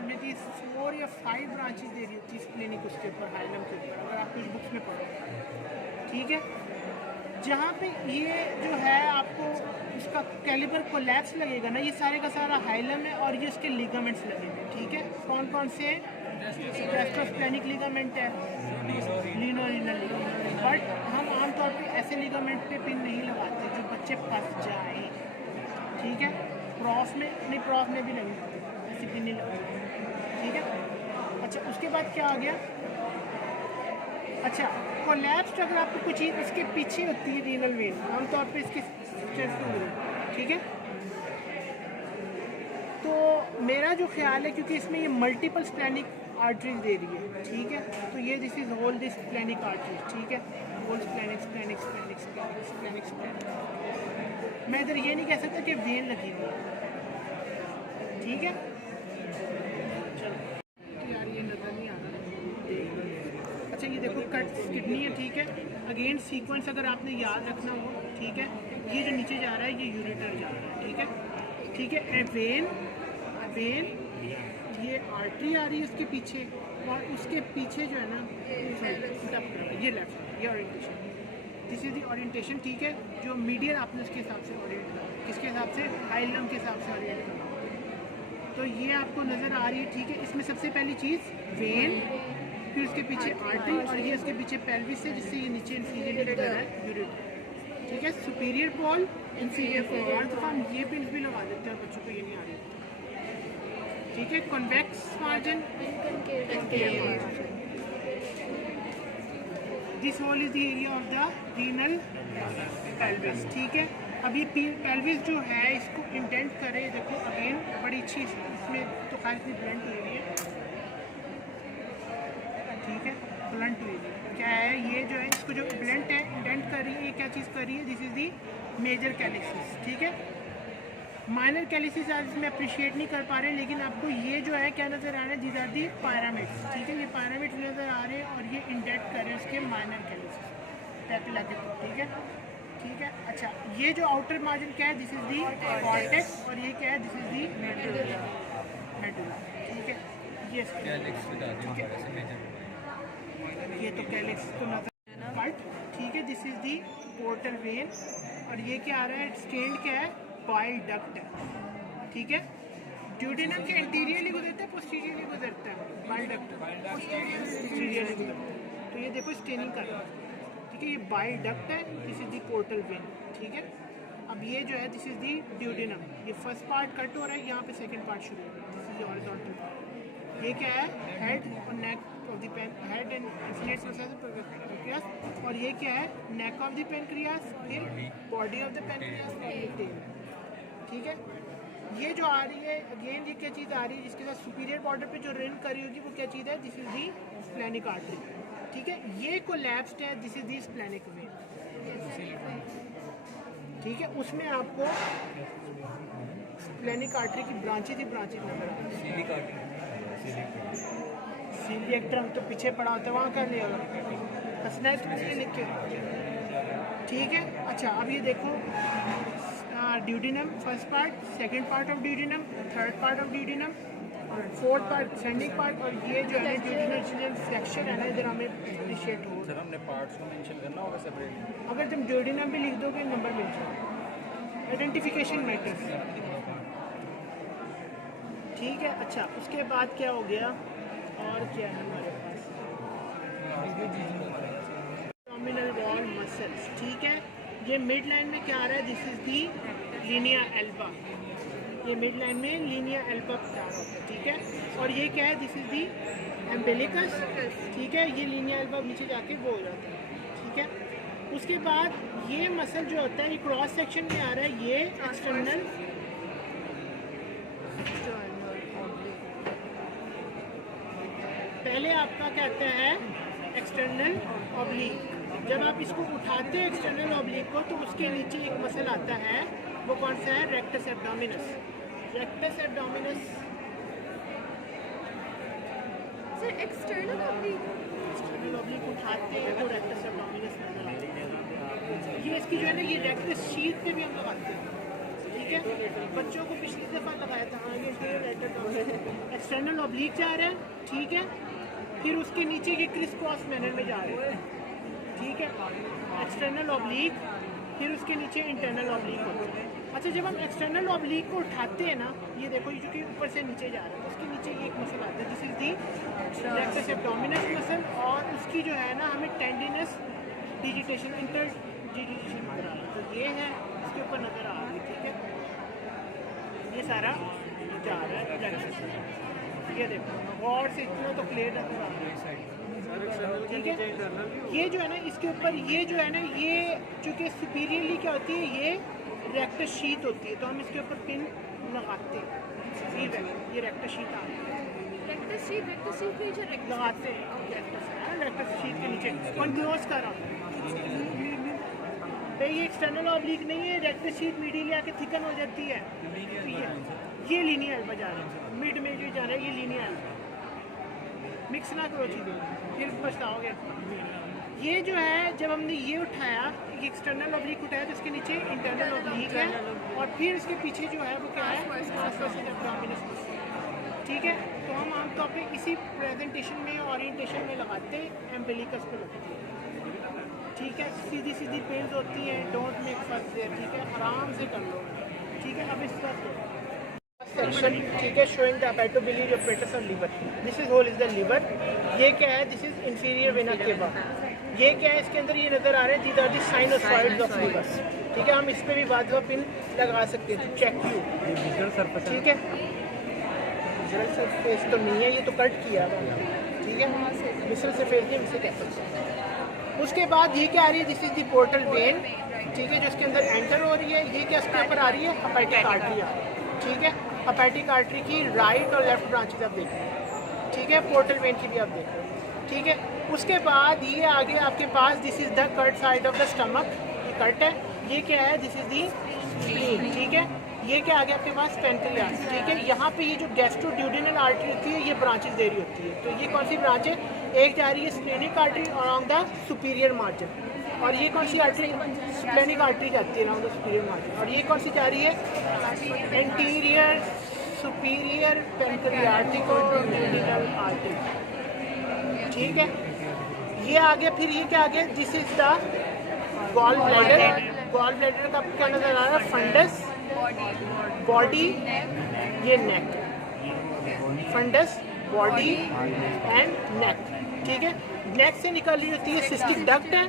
मेरी 4 या 5 ब्रांचेस दे रही होती है स्प्लेनिक उसके ऊपर, हाइलम के ऊपर, अगर आप कुछ बुक्स में पढ़ो, ठीक है। जहाँ पे ये जो है आपको इसका कैलिबर कोलैप्स लगेगा ना, ये सारे का सारा हाइलम है, और ये इसके लिगामेंट्स लगेंगे, ठीक है। कौन कौन से? गैस्ट्रोस्प्लेनिक लिगामेंट है, लीनोरीनल लिगामेंट, बट हम आमतौर पे ऐसे लिगामेंट पे पिन नहीं लगाते जो बच्चे फंस जाएं, ठीक है। प्रॉफ में भी नहीं ऐसी पिन नहीं लगाते, ठीक है। अच्छा, उसके बाद क्या आ गया? अच्छा, कोलैप्स अगर आपको कुछ चीज़ इसके पीछे होती है रीनल वेन, आमतौर पे इसकी चेस्ट में, ठीक है। तो मेरा जो ख्याल है, क्योंकि इसमें ये मल्टीपल स्प्लेनिक आर्टरीज दे रही है, ठीक है, तो ये this is whole this splenic arteries, ठीक है, होल स्प्लेनिक। मैं इधर ये नहीं कह सकता कि वेन लगी हुई है, ठीक है। चलो यार ये नज़र नहीं आ रहा। अच्छा, ये देखो कट किडनी है, ठीक है। अगेन सीक्वेंस अगर आपने याद रखना हो, ठीक है, ये जो नीचे जा रहा है ये यूरेटर जा रहा है, ठीक है, ठीक है। वेन ये आर्टरी आ रही है उसके पीछे, और उसके पीछे जो है ना ये लेफ्ट, ये orientation, this is the orientation, ठीक है। जो मीडियन आपने उसके हिसाब से ओरिएंट करना, किसके हिसाब से? हाइलम के हिसाब से ओरिएंट करना। तो ये आपको नज़र आ रही है, ठीक है। इसमें सबसे पहली चीज़ वेन, फिर उसके पीछे आर्टरी, और ये उसके पीछे पेल्विस है, जिससे ये नीचे इंफीरियर जा रहा है, यूरेटर, ठीक है। सुपीरियर पॉल, इंफीरियर पॉल, हर दफ़ा हम ये पिन भी लगा देते हैं, बच्चों को ये नहीं आ रही, ठीक है। Convex margin, this whole is the area of the renal pelvis, ठीक है। अब ये पेल्विस जो है इसको इंडेंट करे, देखो अगेन बड़ी अच्छी, इसमें तो खाली इतनी ब्लंट हुई है, ठीक है, ब्लंट हुई है। क्या है ये जो है, इसको जो ब्लंट है इंडेंट कर रही है, ये क्या चीज़ कर रही है? दिस इज दी मेजर कैलिसिस, ठीक है। माइनर कैलिसिस आज इसमें अप्रिशिएट नहीं कर पा रहे, लेकिन आपको ये जो है क्या नज़र आ रहा है? दीज आर दी पायरामिड्स, ठीक है, ये पायरामिड्स नज़र आ रहे हैं, और ये इंडेंट कर रहे हैं उसके माइनर कैलिसिस पैपिला के, ठीक है, ठीक है। अच्छा, ये जो आउटर मार्जिन क्या है? दिस इज दी कॉर्टेक्स, और ये क्या है? दिस इज दी मेडुला, ठीक है। ये ये तो कैलिक्स तो नजर बट, ठीक है। This is the portal vein, और ये क्या आ रहा है? स्टेन्ड क्या है? बाइल डक्ट है, ठीक है। ड्यूडेनम के इंटीरियरली गुजरता है, पोस्टीरियरली गुजरता है, बाइल डक्ट पोस्टीरियरली गुजरता है। तो ये देखो स्टेनिंग कर रहा है, ठीक है, ये बाइल डक्ट है, this is the portal vein, ठीक है। अब ये जो है दिस इज दी ड्यूडेनम, ये फर्स्ट पार्ट कट हो रहा है, यहाँ पे सेकंड पार्ट शुरू हो रहा है, दिस इज हॉरिजॉन्टल पार्ट। ये क्या है? हेड और neck of the pen, head and infinite pancreas, और ये क्या है? नेक ऑफ द पेनक्रियास, फिर बॉडी ऑफ द पेनक्रियास, और ये टेल, ठीक है। ये जो आ रही है अगेन, ये क्या चीज़ आ रही है? जिसके साथ सुपीरियर बॉर्डर पे जो रन कर रही होगी वो क्या चीज़ है? This is the splenic artery, ठीक है। ये कोलैप्स्ड है, this is the splenic when, ठीक है, उसमें आपको स्प्लेनिक आर्टरी की ब्रांचेज ही ब्रांचेज नजर आ रही है। सीलिएक ट्रंक तो पीछे पड़ा होता है, वहाँ कर लिया हंसना है तुमसे लिख के। ठीक है, अच्छा अब ये देखो duodenum first part, second part of duodenum, third part of duodenum, fourth part sending part, और ये जो है ड्यूडिनल फ्रैक्चर है ना, इधर हमें अप्रिशिएट हो। सर हमने पार्ट्स को मेंशन करना होगा सेपरेट? अगर तुम ड्यूडिनम भी लिख दोगे नंबर मिल जाएगा, आइडेंटिफिकेशन मैटर्स। ठीक है, अच्छा उसके बाद क्या हो गया और क्या है हमारे पास, abdominal wall muscles। ठीक है, ये मिड लाइन में क्या आ रहा है, this is the Linnaea Elba, ये मिड लाइन में लीनिया एल्बा तैयार होता है। ठीक है, और ये क्या है, दिस इज दी एम्बिलिकस। ठीक है, ये लीनिया एल्बा नीचे जाके वो हो जाता है। ठीक है, उसके बाद ये मसल जो होता है ये क्रॉस सेक्शन में आ रहा है, ये एक्सटर्नल पहले आपका कहते हैं एक्सटर्नल ऑब्लिक। जब आप इसको उठाते हैं एक्सटर्नल ऑब्लिक को, तो उसके नीचे एक मसल आता है, वो कौन सा है, rectus abdominis. Rectus abdominis sir external oblique उठाते हैं तो रेक्टस एब्डोमिनस नजर आता है। ये इसकी जो है ना, ये रेक्टस शीथ पे भी हम लगाते हैं। ठीक है, बच्चों को पिछली दफ़ा लगाया था। हाँ, ये एक्सटर्नल ऑब्लिक जा रहा है। ठीक है, फिर उसके नीचे ये क्रिस क्रॉस मैनर में जा रहे हैं। ठीक है, एक्सटर्नल ऑब्लिक, फिर उसके नीचे इंटरनल ऑब्लिक होता है। अच्छा, जब हम एक्सटर्नल ऑब्लिक को उठाते हैं ना, ये देखो ये जो कि ऊपर से नीचे जा रहा है, उसके नीचे ये एक मसल आता है, this is the rectus abdominis muscle, और उसकी जो है ना हमें टेंडिनस डिजिटेशन इंटर डिजिटेशन नजर आ रहा है। तो ये है इसके ऊपर नजर आ रहा है। ठीक है, ये सारा जा रहा है रेक्टस से। ये देखो गौर से, इतना तो क्लियर नजर आ रहा है। ठीक है, ये जो है ना इसके ऊपर, ये जो है ना, ये चूँकि सुपीरियरली क्या होती है, ये रेक्टस शीथ होती है, तो हम इसके ऊपर पिन लगाते हैं। ये रेक्टस शीथ आ रही है, रेक्टस शीथ नीचे लगाते हैं रेक्टस शीथ के नीचे कंक्लोज कर रहा हूँ। भाई ये एक्सटर्नल ऑब्लिक नहीं है, रेक्टस शीथ मीडियली आके थिकन हो जाती है। तो ये लीनियर एल्बा जा रहा है, मिड में जो जा रहा है ये लीनियर एल्बा। मिक्स ना करो चीज़ें, फिर पछताओगे। ये जो है, जब हमने ये उठाया, ये एक्सटर्नल ऑब्लिक उठाया, तो इसके नीचे इंटरनल ऑब्लिक है, और फिर इसके पीछे जो है वो क्या है, एब्डोमिनस मसल। ठीक है, तो हम आमतौर पे इसी प्रेजेंटेशन में ओरिएंटेशन में लगाते हैं, एम्बिलिकस पे लगते हैं। ठीक है, सीधी सीधी पेन्स होती हैं, डोंट मेक फर्स्ट देयर। ठीक है, आराम से कर लो। ठीक है, अब इस तरह सेक्शन, ठीक है, शोइंग द हेपेटोबिलियरी apparatus और liver. This is whole is the liver. ये क्या है, दिस इज इंफीरियर वेना केवा। ये क्या है, इसके अंदर ये नजर आ रहे हैं, these are the sinusoids of liver. ठीक है, हम इस पे भी बाद में पिन लगा सकते हैं, चेक यू। ठीक है, विजुअल सरफेस तो नहीं है, ये तो कट किया। ठीक है, विजुअल सरफेस नहीं, इसे कह सकते हैं। उसके बाद ये क्या आ रही है, this is the portal vein. ठीक है, जो इसके अंदर एंटर हो रही है, ये क्या इसके ऊपर आ रही है, हेपेटिक आर्टरी। ठीक है, हेपेटिक आर्टरी की राइट और लेफ्ट ब्रांचेस आप देख रहे हैं। ठीक है, पोर्टल वेन की भी आप देख रहे हैं। ठीक है, उसके बाद ये आगे आपके पास, this is the cut side of the stomach, ये कट है। ये क्या है, दिस इज दी स्प्लीन। ठीक है, ये क्या आगे आपके पास, पेनक्रियास। ठीक है, यहाँ पे ये जो गैस्ट्रोड्यूडेनल आर्टरी होती है, ये ब्रांचेस दे रही होती है। तो ये कौन सी ब्रांच है, एक जा रही है splenic artery along the superior margin, और ये कौन सी आर्टरी, स्प्लेनिक आर्टरी जाती है अलोंग द सुपीरियर मार्जिन, और ये कौन सी जा रही है, एंटीरियर सुपीरियर पेनक्रियाटिको-ड्यूडेनल आर्टरी। ठीक है, ये आगे, फिर ये क्या आगे, this is the gall bladder. Gall bladder का क्या नजर आ रहा है, फंडस, बॉडी, ये neck, fundus, body and neck. ठीक है, नेक से निकल रही होती है सिस्टिक डक्ट है।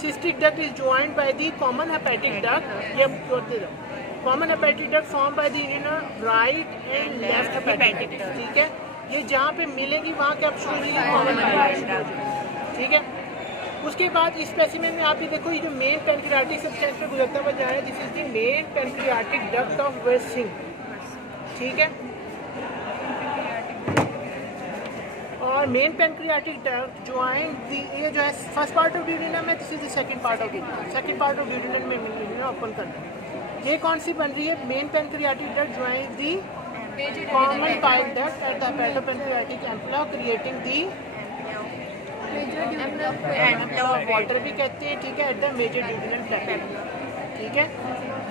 Cystic duct is joined by the common hepatic duct. ये जोड़ते जाओ, common hepatic duct form by the inner right and left hepatic duct. ठीक है, ये जहाँ पे मिलेंगी वहाँ क्या शुरू होगी, कॉमन हेपेटिक डक्ट। ठीक है, उसके बाद इस स्पेसिमेन में आप ये देखो, ये जो मेन पेनक्रियाटिक सब्सटेंस पे गुजरता हुआ जा रहा है, this is the main pancreatic duct of Wirsung. ठीक है, और मेन पेनक्रियाटिक डक्ट ज्वाइन ये जो है फर्स्ट पार्ट ऑफ ड्यूडेनम है, this is the second part of duodenum. Second part of duodenum में ओपन करना है। ये कौन सी बन रही है? Main pancreatic duct join the common bile duct at the hepatopancreatic ampulla creating the Vater भी कहते हैं, ठीक है, at the major duodenal papilla, ठीक है।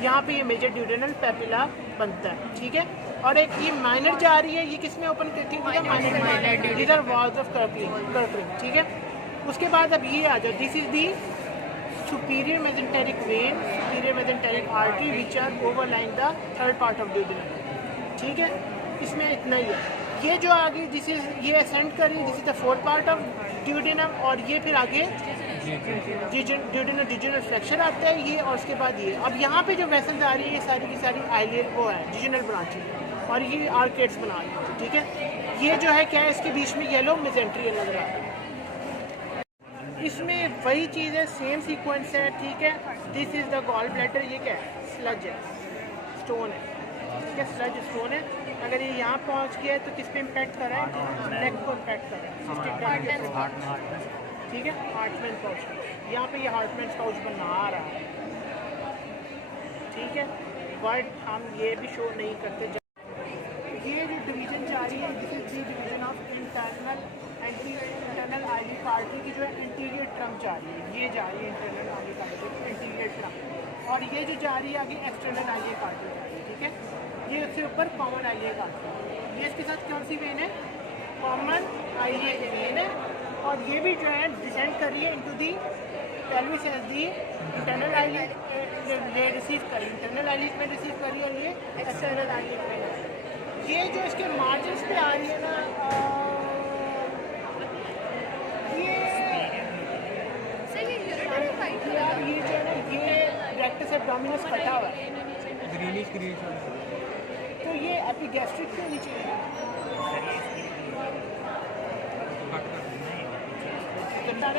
यहाँ पे ये मेजर ड्यूडेनल पेपिला बनता है, ठीक है। और एक ये माइनर जा रही है, ये किसमें ओपन करती है? माइनर इधर वॉल्स ऑफ कर्करिंग, ठीक है। उसके बाद अब ये आ जाओ, this is the superior mesenteric vein, superior mesenteric artery which are overline the third part of duodenum, ठीक है। इसमें इतना ही है। ये जो आगे दिस इज ये असेंड कर रही है, this is the fourth part of duodenum, और ये फिर आगे ड्यूडेनल फ्रैक्चर आता है ये, और उसके बाद ये। अब यहाँ पे जो वेसल्स आ रही है ये सारी की सारी आइलियर वो है डिजिनल ब्रांचेस, और ये आर्केड्स बना रही है, ठीक है। ये जो है क्या है, इसके बीच में येलो मेसेंट्रियल नजर आ रहा है। इसमें वही चीज़ है, सेम सीक्वेंस है, ठीक है। This is the gall bladder, ये क्या है? स्लज है, स्टोन है, ठीक है, स्लज स्टोन है। अगर ये यहाँ पहुँच गया है तो किस पे इम्पैक्ट कर रहा है? नेक को इम्पैक्ट कर रहा है, ठीक है। हार्टमैन पाउच, यहाँ पे ये हार्टमैन पाउच बना रहा है, ठीक है। बट हम ये भी शो नहीं करते। ये जो डिवीजन जा रही है, this is the division of internal iliac artery की जो है एंटीरियर ट्रंक जा रही है, ये जा रही है इंटरनल आइलिक आर्टरी की एंटीरियर ट्रंक, और ये जो जा रही है आगे एक्सटर्नल आइलिक आर्टरी जा रही है, ठीक है। ये उससे ऊपर कॉमन आइलिक आर्टरी, ये इसके साथ कौन सी वेन है? कॉमन आइलिक वेन है, और ये भी जो है डिसेंड कर रही है into the pelvis as the internal iliac receive कर रही है, इंटरनल आइलिक में रिसीव कर रही है, और ये एक्सटर्नल आइलिक में है। ये जो इसके मार्जिन्स पे आ रही है ना, ये जो है ना, ये रेक्टस एब्डोमिनस कटा हुआ है, ग्रीनिश तो ये एपिगैस्ट्रिक के नीचे है।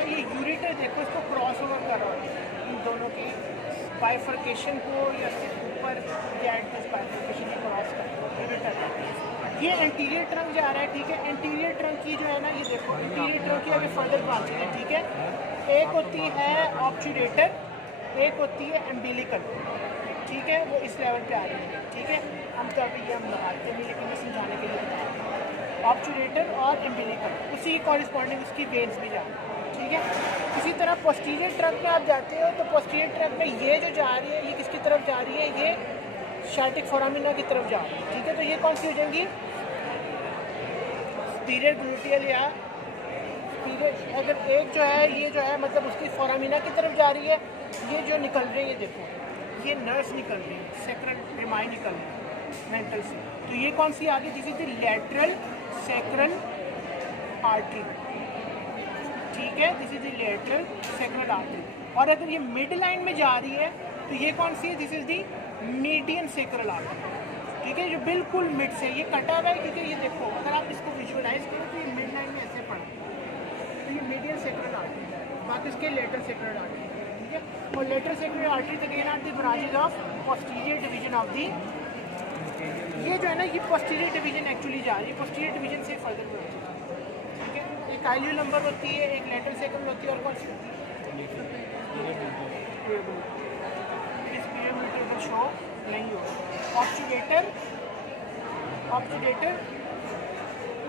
ये यूरिटर देखो, इसको क्रॉस ओवर कर रहा है इन दोनों के बाइफर्केशन को, या ऊपर बाइफर्केशन को क्रॉस कर रहा है यूरिटर। ये एंटीरियर ट्रंक जा रहा है, ठीक है। एंटीरियर ट्रंक की जो है ना, ये देखो एंटीरियर ट्रंक की अभी फर्दर ब्रांचेज है, ठीक है। एक होती है ऑब्चुरेटर, एक होती है एम्बिलिकल, ठीक है। वो इस लेवल पे आ रही है, ठीक है। हम तो अभी ये हम लगाते नहीं, लेकिन मैं समझाने के लिए बता रहा हूँ। ऑब्चुरेटर और एम्बिलिकल, उसी कॉरिस्पॉन्डिंग उसकी वेन्स भी जा रही है, ठीक है। इसी तरह पोस्टीरियर ट्रंक में आप जाते हो तो पोस्टीरियर ट्रंक में ये जो जा रही है, ये किसकी तरफ जा रही है? ये शार्टिक फोरामिना की तरफ जा रही है, ठीक है। तो ये कौन सी हो जाएंगी? सुपीरियर ग्लूटियल या सुपीरियर। अगर एक जो है ये जो है मतलब उसकी फोरामिना की तरफ जा रही है, ये जो निकल रही है देखो, ये नर्व्स निकल रही है, सेक्रल रेमाई निकल रही है मेंटल से, तो ये कौन सी आ गई? This is the lateral sacral artery, ठीक है। This is the lateral sacral artery. और अगर ये मिड लाइन में जा रही है तो ये कौन सी है? This is the median sacral artery, ठीक है। जो बिल्कुल मिड से ये कटा हुआ है, क्योंकि ये देखो अगर आप इसको विजुअलाइज करो तो ये मिड लाइन में ऐसे पड़ा, तो ये मीडियन सेक्रल आर्टरी है, बाकी इसके लेटरल सेक्रल आर्टरी, ठीक है। और lateral sacral artery again are the branches of posterior division of the. ये जो है ना, ये पोस्टीरियर डिवीजन एक्चुअली जा रही है, पोस्टीरियर डिवीजन से फर्दर ब्रांचेज, ठीक है। एक आइलियो नंबर होती है, एक लेटरल सेक्रल होती है, और कौन सी होती है? शो नहीं होगा। ऑब्चुलेटर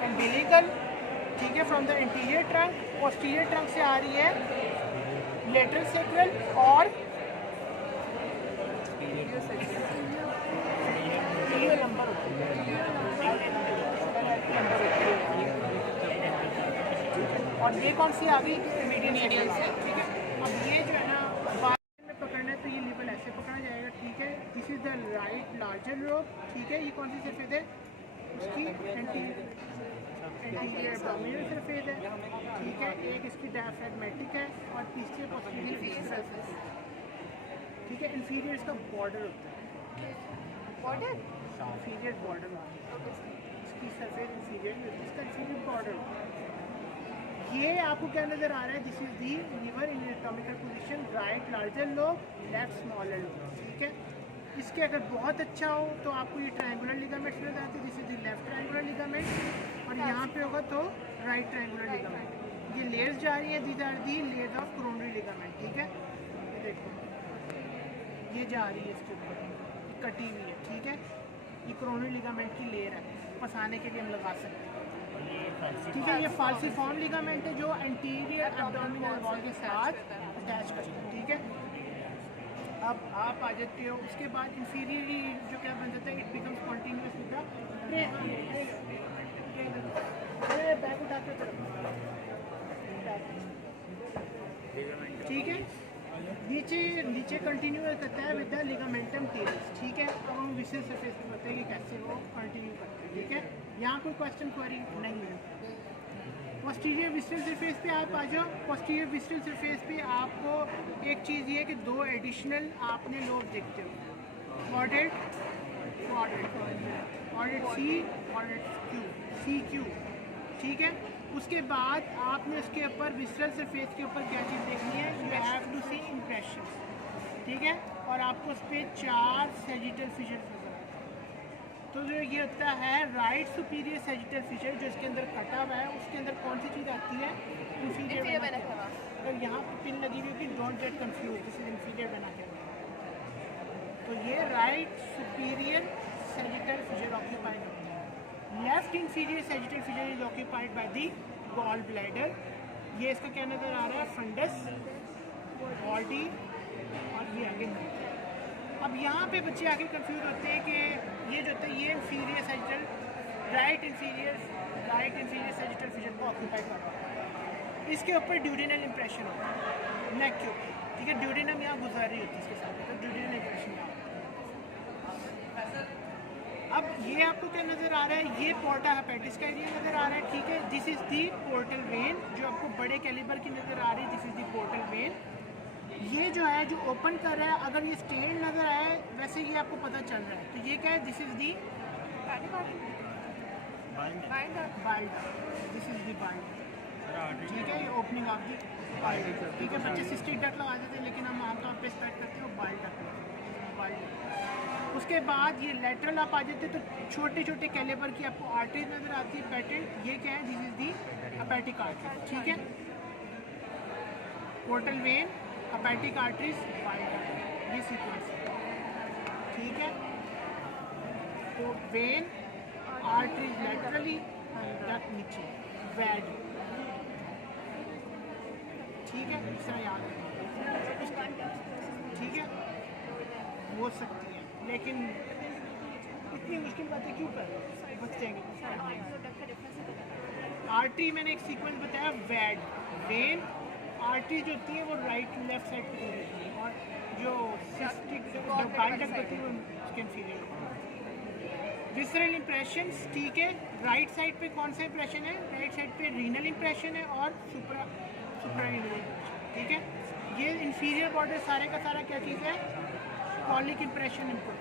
एम्बिलिकल, ठीक है, from the interior trunk. Posterior trunk से आ रही है लेटरल सेक्रल और नंबर होती है, और ये कौन सी आ गई? मीडियन सेक्रल, ठीक है। अब ये जो है ना में पकड़ना है तो ये लेवल ऐसे पकड़ा जाएगा, ठीक है। This is the right larger lobe, ठीक है। ये कौन सी सरफेस है? उसकी एंटीरियर एब्डोमिनल सरफेस है, ठीक है। एक इसकी डायफ्रैग्मेटिक है, और तीसरे पोस्टीरियर सरफेस, ठीक है। इंफीरियर इसका बॉर्डर होता है, बॉर्डर इंफीरियर बॉर्डर इसकी सरफेस इंफीरियर, इसका इंफीरियर बॉर्डर होता है। ये आपको क्या नज़र आ रहा है? This is the liver in anatomical position, right larger lobe, left smaller lobe, ठीक है। इसके अगर बहुत अच्छा हो तो आपको ये ट्रायंगुलर लिगामेंट्स नजर आते हैं, this is the left triangular ligament. और यहाँ पे होगा तो राइट ट्रायंगुलर लिगामेंट। ये लेयर्स जा रही है, these are the layers of coronary ligament, ठीक है। ये देखो ये जा रही है इसके ऊपर, कटी हुई है, ठीक है। ये कोरोनरी लिगामेंट की लेयर है, फंसाने के लिए हम लगा सकते हैं, ठीक है। ये फाल्सिफॉर्म लिगामेंट है जो एंटीरियर एब्डोमिनल वॉल के साथ अटैच करते हैं, ठीक है। अब आप आ जाते हो, उसके बाद इंफीरियर जो क्या बन जाता है, it becomes continuous with the back उठा के, ठीक है। नीचे कंटिन्यू करता है विद द लिगामेंटम टेरिस, ठीक है। अब हम विशेष सरफेस पे बताते हैं कि कैसे वो कंटिन्यू करते हैं, ठीक है। यहाँ कोई क्वेश्चन क्वेरी नहीं है। पोस्टीरियर विस्ट्रल सरफेस पे आप आ जाओ। पोस्टीरियर विस्ट्रल सरफेस पे आपको एक चीज़ ये है कि दो एडिशनल आपने लोब देखते हो, क्वाड्रेंट सी, क्वाड्रेंट क्यू, सी क्यू, ठीक है। उसके बाद आपने उसके ऊपर विस्ट्रल सरफेस के ऊपर क्या चीज़ देखनी है, you have to see impression, ठीक है। और आपको उस पर 4 सैजिटल फिशर नजर आए। तो जो ये होता है राइट सुपीरियर सैजिटल फिशर, जो इसके अंदर कटा हुआ है, उसके अंदर कौन सी चीज़ आती है, इंफीरियर। अगर यहाँ पर पिन लगी हुई होगी, don't get confuse, this is inferior बना के। तो ये right superior sagittal fissure occupied होता है। Left inferior sagittal fissure is occupied by the gall bladder. ये इसका क्या नज़र आ रहा है, फंडस, बॉडी, और ये आगे। अब यहाँ पे बच्चे आके कंफ्यूज होते हैं कि ये जो होता है, ये inferior sagittal, right inferior sagittal fissure को ऑक्यूपाई कर रहा है। इसके ऊपर ड्यूडिनल इंप्रेशन होता है, नेक के ऊपर, ठीक है। ड्यूडिनम यहाँ गुजर रही होती है इसके साथ, तो ड्यूडिनल इंप्रेशन यहाँ। अब ये आपको क्या नज़र आ रहा है, ये पोर्टा हेपेटिस का एरिया नज़र आ रहा है, ठीक है। This is the portal vein, जो आपको बड़े कैलिबर की नज़र आ रही है, this is the portal vein. ये जो है जो ओपन कर रहा है, अगर ये स्टेन नज़र आए वैसे ये आपको पता चल रहा है, तो ये क्या है, this is the billed, this is the billed, ठीक है। ये ओपनिंग ऑफ दी बाइल्ड, ठीक है। बच्चे सिस्टिक डक्ट लगा देते हैं, लेकिन हम आमतौर पर स्पेक्ट करते हैं बाइल्ड डक्ट, बाइल्ड। उसके बाद ये लेटरल आप आ जाते हैं, तो छोटे छोटे कैलिबर की आपको आर्टरीज नज़र आती है, पेटेंट। ये क्या है, this is the hepatic artery, ठीक है। Portal vein, hepatic arteries, billed, ये सीक्वेंस है, ठीक है। तो वेन, आर्टरीज लेटरली, डक्ट नीचे, वेड, ठीक है। इस तरह याद है, ठीक है। हो सकती है, लेकिन इतनी मुश्किल बातें क्यों कर रहे हैं, बच जाएंगे। आर्टरी मैंने एक सीक्वेंस बताया, वेड, वेन, आर्टरी जो होती है वो राइट लेफ्ट साइड पे होती है, और जो सिस्टिक जो बाइल्ड होती है वो उसके इंफीरियर। विसरल इंप्रेशन, ठीक है। राइट साइड पे कौन सा इंप्रेशन है, राइट साइड पे रीनल इंप्रेशन है और सुप्रारीनल इंप्रेशन, ठीक है। ये इंफीरियर बॉर्डर सारे का सारा क्या चीज़ है, कॉलिक इंप्रेशन इनपुट,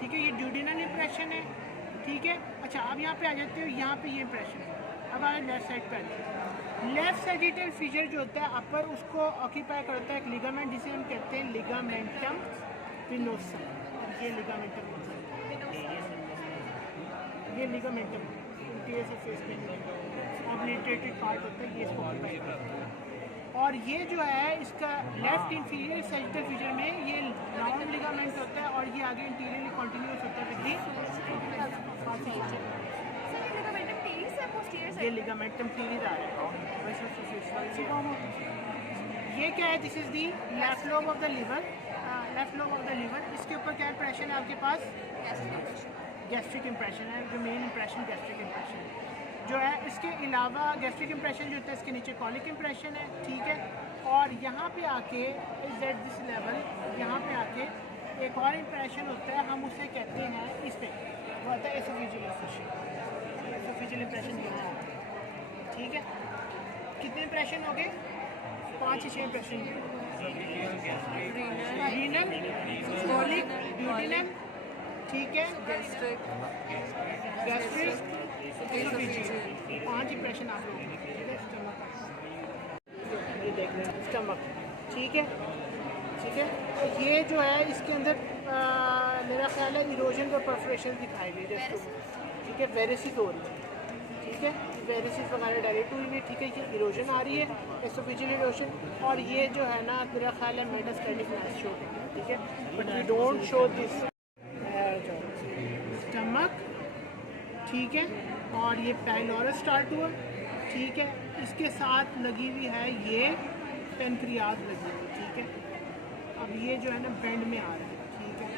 ठीक है। ये ड्यूडिनल इंप्रेशन है, ठीक है। अच्छा, अब यहाँ पे आ जाते हो, यहाँ पे ये इंप्रेशन है। अब आए लेफ्ट साइड पे आते हैं। लेफ्ट सैजिटल फिशर जो होता है अपर, उसको ऑक्यूपाई करता है एक लिगामेंट जिसे हम कहते हैं लिगामेंटम पिनोसम। ये लिगामेंटम, ये लिगामेंटम इंटीरियर सरफेस पे ऑब्लिटरेटेड पार्ट होता है, ये इसको ऑक्यूपाई करता है। और ये जो है इसका लेफ्ट इंफीरियर सैजिटल फिशर में ये राउंड लिगामेंट होता है, और ये आगे इंटीरियरली कंटिन्यूअस होता है विद ये लिगामेंटम टीरिस आ रहा है। ये क्या है, this is the left lobe of the liver, left lobe of the liver. इसके ऊपर क्या इंप्रेशन है आपके पास, गैस्ट्रिक इंप्रेशन है, जो मेन इंप्रेशन गैस्ट्रिक इंप्रेशन जो है। इसके अलावा गैस्ट्रिक इंप्रेशन जो होता है इसके नीचे कॉलिक इंप्रेशन है, ठीक है। और यहाँ पे आके इज एट दिस लेवल, यहाँ पे आके एक और इंप्रेशन होता है, हम उसे कहते हैं इस पे, वो आता है एसोफेजियल इंप्रेशन। एसोफेजियल इंप्रेशन यहाँ आता है, ठीक है। कितने इंप्रेशन हो गए, 5 6 इंप्रेशन, रीनल, कॉलिक, ड्यूडिनल, ठीक है, गैस्ट्रिक, 5 इंप्रेशन आप लोगों ने, ये देख रहे हैं स्टमक, ठीक है, ठीक है। तो ये जो है इसके अंदर मेरा ख्याल है इरोजन और परफोरेशन दिखाई गई, ठीक है, वेरिसिस हो रही है, ठीक ठीक है, वेरिसेस वगैरह डायरेक्ट हुई हुई, ठीक है, ये इरोजन आ रही है, एसोफेजियल इरोजन, और ये जो है ना मेरा ख्याल है मेटास्टैटिक मैच शो करना है, ठीक है, but we don't show this stomach, ठीक है, और ये पाइलोरस स्टार्ट हुआ, ठीक है, इसके साथ लगी हुई है ये पेनक्रियाज लगी हुई, ठीक है, अब ये जो है ना बेंड में आ रहा है, ठीक है,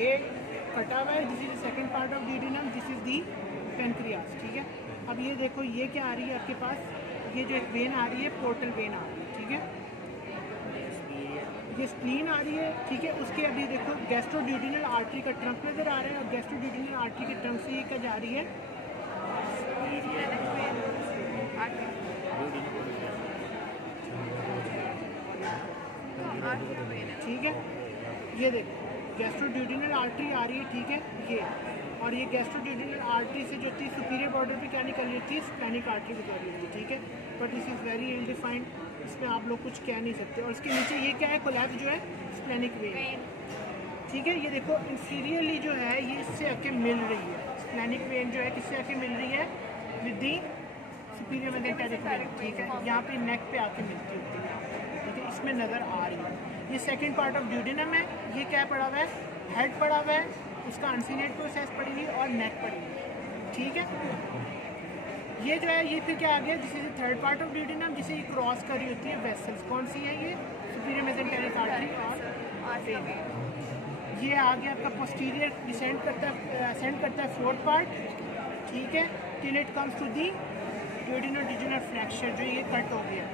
ये कटा हुआ है, this is the second part of duodenum, this is the pancreas, ठीक है, अब ये देखो ये क्या आ रही है आपके पास, ये जो एक वेन आ रही है पोर्टल वेन आ रही है, ठीक है, ये स्प्लीन आ रही है, ठीक है, उसके अभी देखो गैस्ट्रोड्यूडेनल आर्टरी का ट्रंक नज़र आ रहा है, और गैस्ट्रोड्यूडेनल आर्टरी के ट्रंक से ये क्या जा रही है, ठीक है, ये देखो गैस्ट्रोड्यूडेनल आर्टरी आ रही है, ठीक है, ये, और ये गैस्ट्रोड्यूडेनल आर्टरी से जो थी सुपीरियर बॉर्डर पे क्या निकल रही थी, स्प्लेनिक आर्टरी निकल रही थी, ठीक है, but this is very ill defined, इसमें आप लोग कुछ कह नहीं सकते, और इसके नीचे ये क्या है, कोलैप्स जो है स्प्लेनिक वेन, ठीक है, ये देखो इंफीरियरली जो है ये इससे आके मिल रही है, स्प्लेनिक वेन जो है किससे आके मिल रही है, with the superior mesenteric when, ठीक है, यहाँ पे नेक पे आके मिलती होती है, ठीक है, इसमें नज़र आ रही है, ये सेकंड पार्ट ऑफ ड्यूडेनम है, ये क्या पड़ा हुआ है, हेड पड़ा हुआ है, उसका अनसीनेट प्रोसेस पड़ी हुई और नेक पड़ी हुई, ठीक है, ये जो है ये फिर क्या आ गया, this is third part of duodenum, जिसे ये क्रॉस कर रही होती है वेसल्स, कौन सी है ये, सुपीरियर मेसेंटेरिक आर्टरी और वेन, ये आ गया आपका पोस्टीरियर डिसेंड करता है, असेंड करता है फोर्थ पार्ट, ठीक है, till it comes to the duodenal jejunal fracture, जो ये कट हो गया,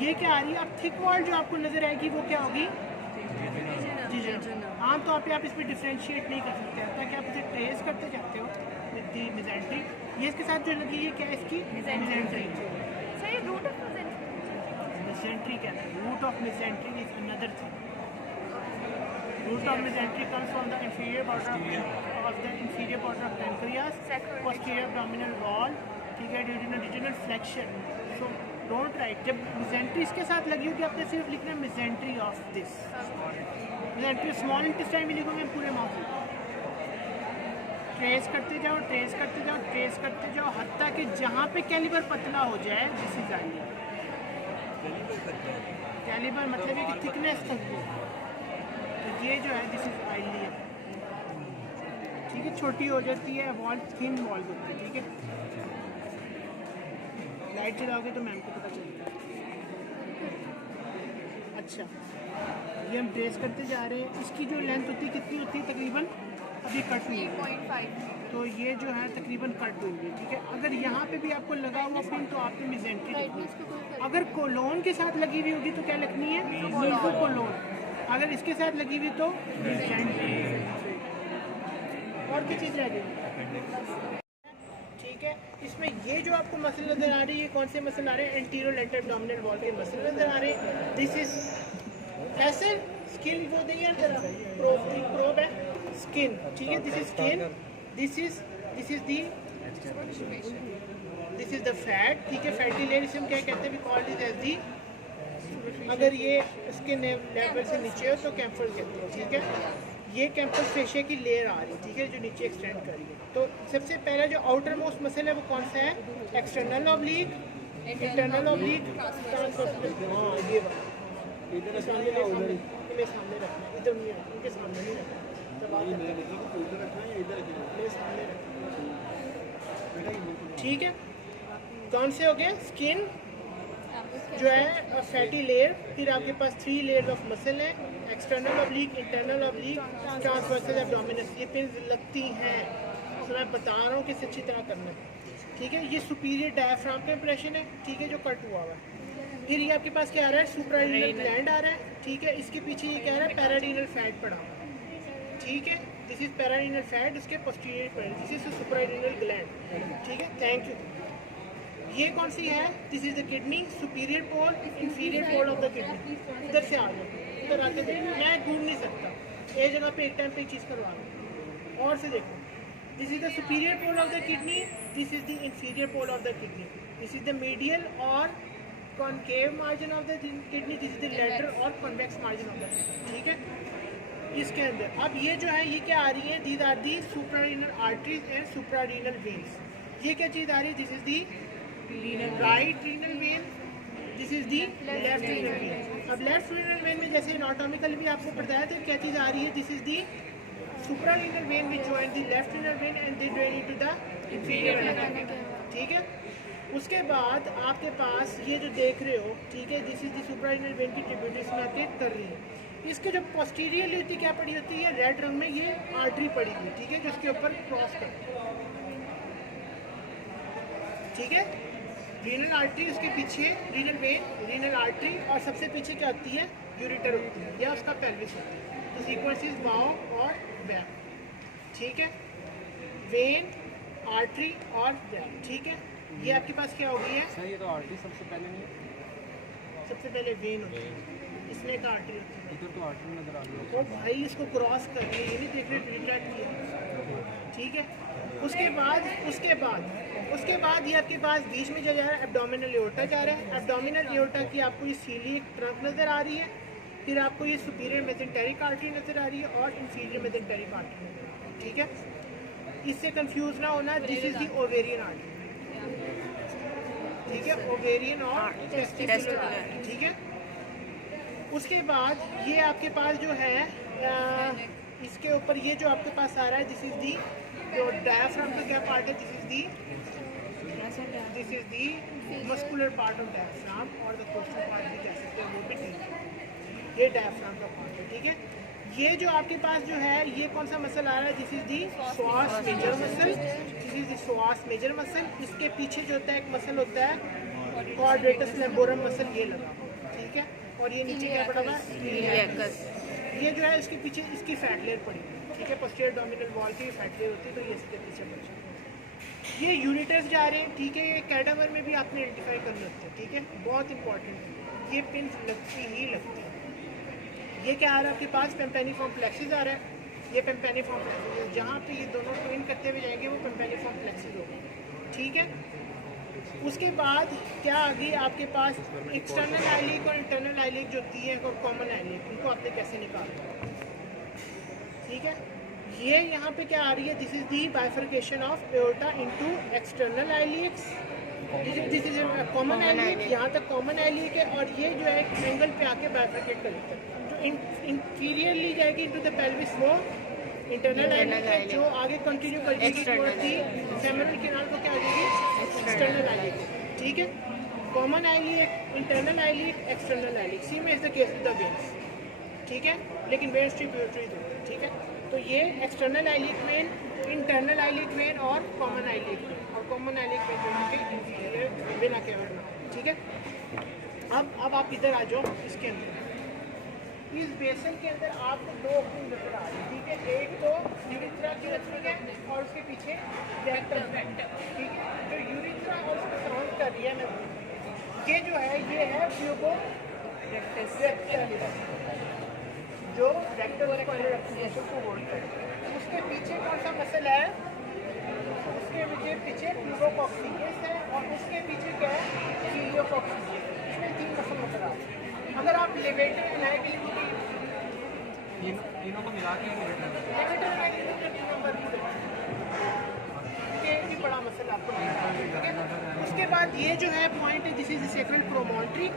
ये क्या आ रही है, अब थिक वॉल जो आपको नजर आएगी वो क्या होगी, आमतौर पे आप इसमें डिफ्रेंशिएट नहीं कर सकते, ताकि आप इसे ट्रेस करते जाते हो विद दी मेसेंट्री, ये इसके साथ जो लगी है क्या है इसकी मेसेंट्री, सही, रूट ऑफ मेसेंट्री क्या है, root of mesentery is another thing, root of mesentery comes from the inferior border of the inferior border of pancreas, posterior abdominal wall, ठीक है, duodenal jejunal flexion, so don't write, जब mesentery इसके साथ लगी होगी आपने सिर्फ लिखना है mesentery of this, mesentery small intestine भी लिखोगे पूरे माउथ में, ट्रेस करते जाओ, ट्रेस करते जाओ, ट्रेस करते जाओ, हत्ता कि जहाँ पे कैलिबर पतला हो जाए, दिस इज आइलिया, कैलिबर मतलब है कि थिकनेस तक हो, तो ये जो है दिस इज आइलिया, ठीक है, छोटी हो जाती है, वॉल थिन वॉल होती है, ठीक है, लाइट चलाओगे तो मैम को पता चलेगा, अच्छा, ये हम ट्रेस करते जा रहे हैं, इसकी जो लेंथ होती है कितनी होती है तकरीबन, अभी कट हुई है, तो ये जो है तकरीबन कट हुई है, ठीक है, अगर यहाँ पे भी आपको लगा हुआ पिन तो आपने मेसेंट्री लिखनी है, अगर कोलोन के साथ लगी हुई होगी तो क्या लिखनी है, मेसो कोलोन, अगर इसके साथ लगी हुई तो मेसेंट्री, और क्या चीज़ रह गई, ठीक है, इसमें ये जो आपको मसल नजर आ रही है, कौन से मसल आ रहे हैं, एंटीरियर लेंटर एब्डोमिनल वॉल के मसल नजर आ रहे हैं, दिस इज फैसल, स्किन वो नहीं है जरा, प्रोब है, स्किन, ठीक है, this is skin, this is the fat, ठीक है, फैटी लेयर इसे हम क्या कहते हैं, we called it as the, अगर ये स्किन लेवल से नीचे हो तो कैम्फर कहते हैं, ठीक है, ये कैम्पस फेशिया की लेयर आ रही है, ठीक है, जो नीचे एक्सटेंड कर रही है, तो सबसे पहला जो आउटर मोस्ट मसल है वो कौन सा है, external oblique, internal oblique, transversal, हाँ ये बात, इधर सामने रखना, इधर नहीं रखना, इनके सामने नहीं रखना, ठीक है, कौन से हो गए, स्किन जो है फैटी लेयर, फिर आपके पास 3 लेयर्स ऑफ मसल है, external oblique, internal oblique, transversal abdominis, ये पिन लगती हैं, तो मैं बता रहा हूँ कि इसे अच्छी तरह करना है, ठीक है, ये सुपीरियर डायफ्राम का इंप्रेशन है, ठीक है, जो कट हुआ हुआ है, फिर ये आपके पास क्या आ रहा है, सुप्रारीनल ग्लैंड आ रहा है, ठीक है, इसके पीछे ये क्या आ रहा है, पैराडीनल फैट पड़ा हुआ है, ठीक है, दिस इज पैराडीनल फैट, इसके पोस्टीरियर पर, दिस इज सुप्रारीनल ग्लैंड, ठीक है, थैंक यू, ये कौन सी है, this is the kidney, superior pole, inferior pole of the kidney, इधर से आ जाओ, इधर आके देखो, मैं ढूंढ नहीं सकता, एक जगह पे एक टाइम पे एक चीज़ करवा रहा, और से देखो, this is the superior pole of the kidney, this is the inferior pole of the kidney, this is the medial और concave margin of the kidney, this is the lateral और convex margin of the kidney, ठीक है, इसके अंदर अब ये जो है ये क्या आ रही है, these are the suprarenal arteries and suprarenal veins, ये क्या चीज़ आ रही है? This is the right renal vein, this is the left renal vein. अब लेफ्ट रीनल वेन में जैसे एनाटॉमिकल भी आपको बताया था क्या चीज़ आ रही है? This is the suprarenal vein which join the left renal vein and they drain into the inferior renal vein. ठीक है, उसके बाद आपके पास ये जो देख रहे हो, ठीक है, दिस इज द सुप्रारेनल वेन की ट्रिब्यूटरीज में आपके कर रही है। इसके जो पोस्टीरियरली होती क्या पड़ी होती है? रेड रंग में ये आर्टरी पड़ी हुई, ठीक है, जिसके ऊपर क्रॉस कर, ठीक है, रीनल आर्टरी, उसके पीछे रीनल वेन, रीनल आर्टरी, और सबसे पीछे क्या होती है? यूरिटर होती है या उसका पेल्विस होती है। तो सीक्वेंस इज वाओ और बैक, ठीक है, वेन, आर्टरी और बैक, ठीक है। ये आपके पास क्या हो गई है? सर ये तो आर्टरी सबसे पहले नहीं है, सबसे पहले वेन होती है, इसमें एक आर्टरी होती है। इधर तो आर्टरी नजर आ रही है। तो भाई इसको क्रॉस करके ये नहीं देख रहे रिट्रैक्ट किया, ठीक है। उसके बाद ये आपके पास बीच में जो जा रहा है एब्डोमिनल एओर्टा जा रहा है। एब्डोमिनल एओर्टा की आपको ये सीलिएक ट्रंक नज़र आ रही है, फिर आपको ये सुपीरियर मेसेंटेरिक आर्टरी नज़र आ रही है और इंफीरियर मेसेंटेरिक आर्टरी नज़र आ रही है, ठीक है। इससे कंफ्यूज ना होना, this is the ovarian artery, ठीक है, ओवेरियन और टेस्टिकुलर आर्टरी, ठीक है। उसके बाद ये आपके पास जो है इसके ऊपर ये जो आपके पास आ रहा है, दिस इज दी जो डायाफ्राम का क्या पार्ट है? This is the muscular part of diaphragm, और द कोस्टल पार्ट भी कह सकते हैं, वो भी ठीक है। ये डायाफ्राम का पार्ट है, ठीक है। ये जो आपके पास जो है ये कौन सा मसल आ रहा है? This is the psoas major muscle, this is the psoas major muscle. इसके पीछे जो होता है एक मसल होता है क्वाड्रेटस लैम्बोरम मसल, ये लगा, ठीक है, और ये नीचे क्या पड़ा हुआ है? ये जो है इसके पीछे इसकी फैट लेयर पड़ी हुई है, ठीक है, पोस्टीरियर डोमिनल वॉल की फैट लेयर होती है, तो ये इसके पीछे पड़ जाती है। ये यूनिटर्स जा रहे हैं, ठीक है, ये कैडावर में भी आपने आइडेंटिफाई करना होता है, ठीक है, बहुत इंपॉर्टेंट है। ये पिन लगती ही लगती है। ये क्या आ रहा है आपके पास? पेम्पेनिफॉर्म प्लेक्सिस आ रहा है, ये पेम्पेनिफॉर्म प्लेक्सिस है, जहाँ पे ये दोनों ट्विन करते हुए जाएंगे वो पेम्पेनिफॉर्म प्लेक्सिस होगा, ठीक है। उसके बाद क्या आ गई आपके पास? एक्सटर्नल आइलिक और इंटरनल आइलिक जो होती है और कॉमन आइलिक, उनको आपने कैसे निकालना, ठीक है। ये यहाँ पे क्या आ रही है? This is the bifurcation of aorta into external iliacs, this is common iliac, यहाँ तक कॉमन आइलिक है, और ये जो है एक एंगल पे आके बाइफर्केट कर देता है। जो इंफीरियरली जाएगी इनटू द पेल्विस वो इंटरनल आइलिक है, जो आगे कंटिन्यू कर देगी फेमोरल कैनाल को क्या हो जाएगी? एक्सटर्नल आइलिक, ठीक है। Common iliac, internal iliac, external iliac, same is the case with the veins, ठीक है, लेकिन वेन्स ट्रिब्यूटरीज होते हैं, ठीक है। तो ये external iliac when, internal iliac when और कॉमन आइलिक वेन, और कॉमन आइलिक वेन जो है इंफीरियर वेना कैवर्ना, ठीक है। अब आप इधर आ जाओ, इसके अंदर इस बेसन के अंदर आपको दो ओपनिंग नजर आ रही है, ठीक है। एक तो यूरिथ्रा की ओपनिंग है और उसके पीछे रेक्टम, ठीक है। जो यूरिथ्रा और उसको सराउंड कर रही है ना, ये जो है ये है ट्यूबो रेक्टम, जो रेक्टम को होल्ड कर, उसके पीछे कौन सा मसल है? उसके पीछे ट्यूबोकॉक्सियस है, और उसके पीछे क्या है? सीलियोकॉक्सियस। इसमें तीन मसल नजर आ रहे हैं। अगर आप लेवेटर एनाइटी तीनों को मिला के भी बड़ा मसला आपको ठीक है। उसके बाद ये जो है पॉइंट है, this is the sacral promontory,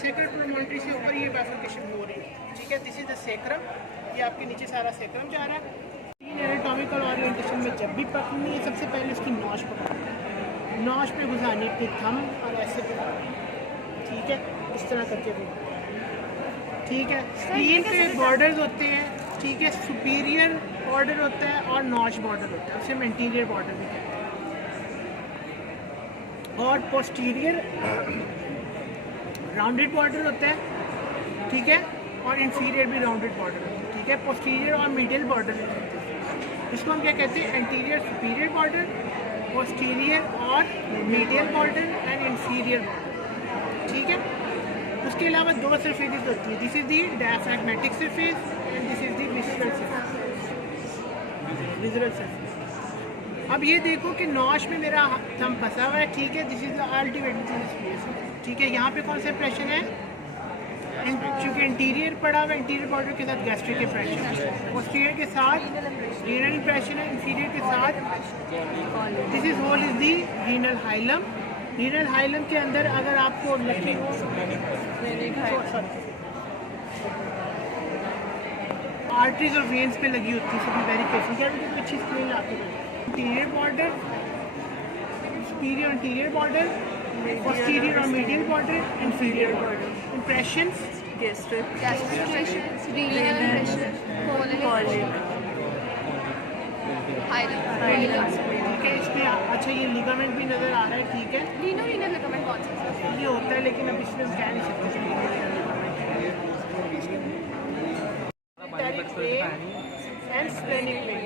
sacral promontory से ऊपर ये बाइफर्केशन हो रही है, ठीक है। दिस इज द सेक्रम, ये आपके नीचे सारा सेक्रम जा रहा है। तीन एनाटॉमिकल ओरिएंटेशन में जब भी पकड़नी है, सबसे पहले उसकी नौश पकड़नी, नौश पे गुजारनी अपनी थम और ऐसे पकड़नी, ठीक है, इस तरह करके भी, ठीक है। स्प्लीन पे बॉर्डर्स होते हैं, ठीक है, सुपीरियर बॉर्डर होता है और नॉच बॉर्डर होता है, उसे हम इंटीरियर बॉर्डर भी कहते हैं, और पोस्टीरियर राउंडेड बॉर्डर होता है, ठीक है, और इंफीरियर भी राउंडेड बॉर्डर होता है, ठीक है। पोस्टीरियर और मीडियल बॉर्डर होते हैं, इसको हम क्या कहते हैं? एंटीरियर सुपीरियर बॉर्डर, पोस्टीरियर और medial border and inferior border, ठीक है। उसके अलावा दो सरफेसेस होती है, this is the diaphragmatic surface and this is the visual surface, visual surface. अब ये देखो कि नॉश में मेरा थंब फंसा हुआ है, ठीक है, this is the ultimate space, ठीक है। यहाँ पे कौन सा इंप्रेशन है? चूँकि इंटीरियर पड़ा हुआ है, इंटीरियर बॉर्डर के साथ गैस्ट्रिक इंप्रेशन, पोस्टीरियर के साथ रीनल इंप्रेशन है इंफीरियर के साथ। This is whole is the renal hilum. Renal hilum के अंदर अगर आपको लगी हो आर्टरीज और वेन्स पे लगी होती है, सभी वेरी केयरफुल। क्या अच्छी स्क्रीन आती है। Interior border, superior interior border, posterior और medial border, inferior border. Impressions ठीक है। इसमें अच्छा ये लिगामेंट भी नज़र आ रहा है, ठीक है। ये होता है लेकिन अब इसमें हम कह नहीं सकते।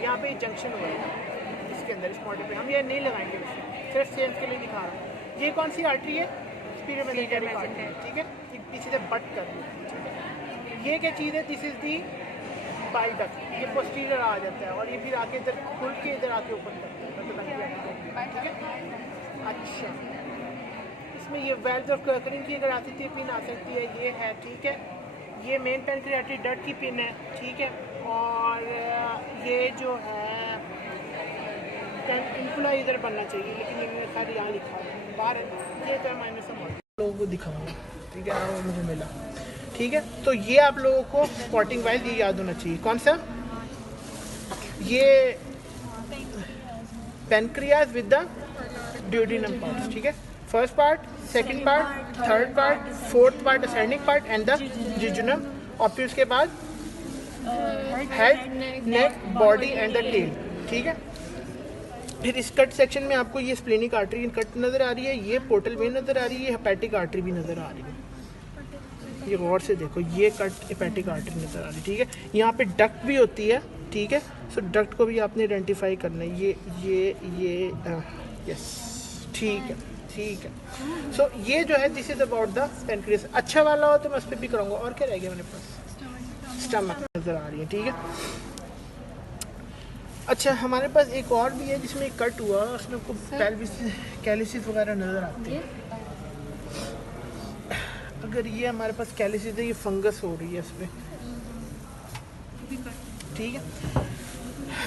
यहाँ पे जंक्शन हुआ है इसके अंदर, इस मॉडल पे हम ये नहीं लगाएंगे, सिर्फ सेल्स के लिए दिखा रहा हूँ। ये कौन सी आर्टरी है? सुपीरियर मेजेंटरी आर्टरी, ठीक है। पीछे से बट कर लो, ठीक है। ये क्या चीज़ है? This is the bile duct. ये पोस्टीरियर आ जाता है और ये फिर आके इधर खुल के इधर आके ओपन करता है, ठीक है। अच्छा, इसमें ये वेल्व ऑफ कर्करिंग की अगर आती थी पिन आ सकती है, ये है, ठीक है। ये मेन पैनक्रियाटिक डक्ट की पिन है, ठीक है। और ये जो है इनकुला इधर बनना चाहिए, लेकिन ये खैर यहाँ लिखा है बाहर है। ये तो मैंने सब लोगों को दिखाऊंगा, ठीक है। वो मुझे मिला, ठीक है। तो ये आप लोगों को स्पॉटिंग वाइज ये याद होना चाहिए। कौन सा? ये pancreas with the duodenum parts, ठीक है। First part, second part, third part, fourth part ascending part and the jejunum. और फिर उसके बाद head, neck, body and the tail, ठीक है। फिर इस कट सेक्शन में आपको ये स्प्लेनिक आर्टरी कट नज़र आ रही है, ये पोर्टल वेन नज़र आ रही है, हेपेटिक आर्टरी भी नज़र आ रही है। ये गौर से देखो, ये कट हेपेटिक आर्टरी नज़र आ रही है, ठीक है। यहाँ पे डक्ट भी होती है, ठीक है। सो डक्ट को भी आपने आइडेंटिफाई करना है। ये यस, ठीक है, ठीक है। सो ये जो है this is about the pancreas. अच्छा वाला हो तो मैं उस पर भी कराऊंगा। और क्या रह गया मेरे पास? स्टमक नज़र आ रही है, ठीक है। अच्छा, हमारे पास एक और भी है जिसमें कट हुआ, उसमें आपको पेल्विस कैलिसिस वगैरह नज़र आती है। अगर ये हमारे पास कैलिसिस है, ये फंगस हो रही है इस पर, ठीक है।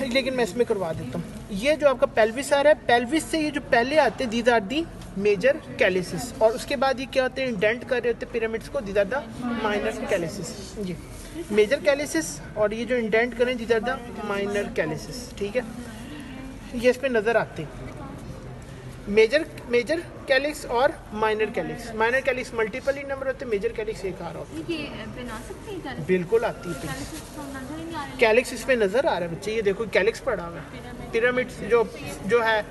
लेकिन मैं इसमें करवा देता हूँ। ये जो आपका पेल्विस आ रहा है, पेल्विस से ये जो पहले आते हैं these are the major calyces, और उसके बाद ये क्या होते हैं? इंडेंट कर रहे होते हैं पिरामिड्स को, these are the minor calyces. ये मेजर कैलिसिस और ये जो इंडेंट करें these are the minor calyces, ठीक है। ये इस पे नज़र आते हैं मेजर कैलिक्स और minor calyx. Minor calyx multiple ही नंबर होते हैं, मेजर कैलिक्स एक आ रहा होता है। बिल्कुल आती है कैलिक्स, इस पे नज़र आ रहा है बच्चे। ये देखो कैलिक्स पड़ा हुआ है, पिरामिड जो है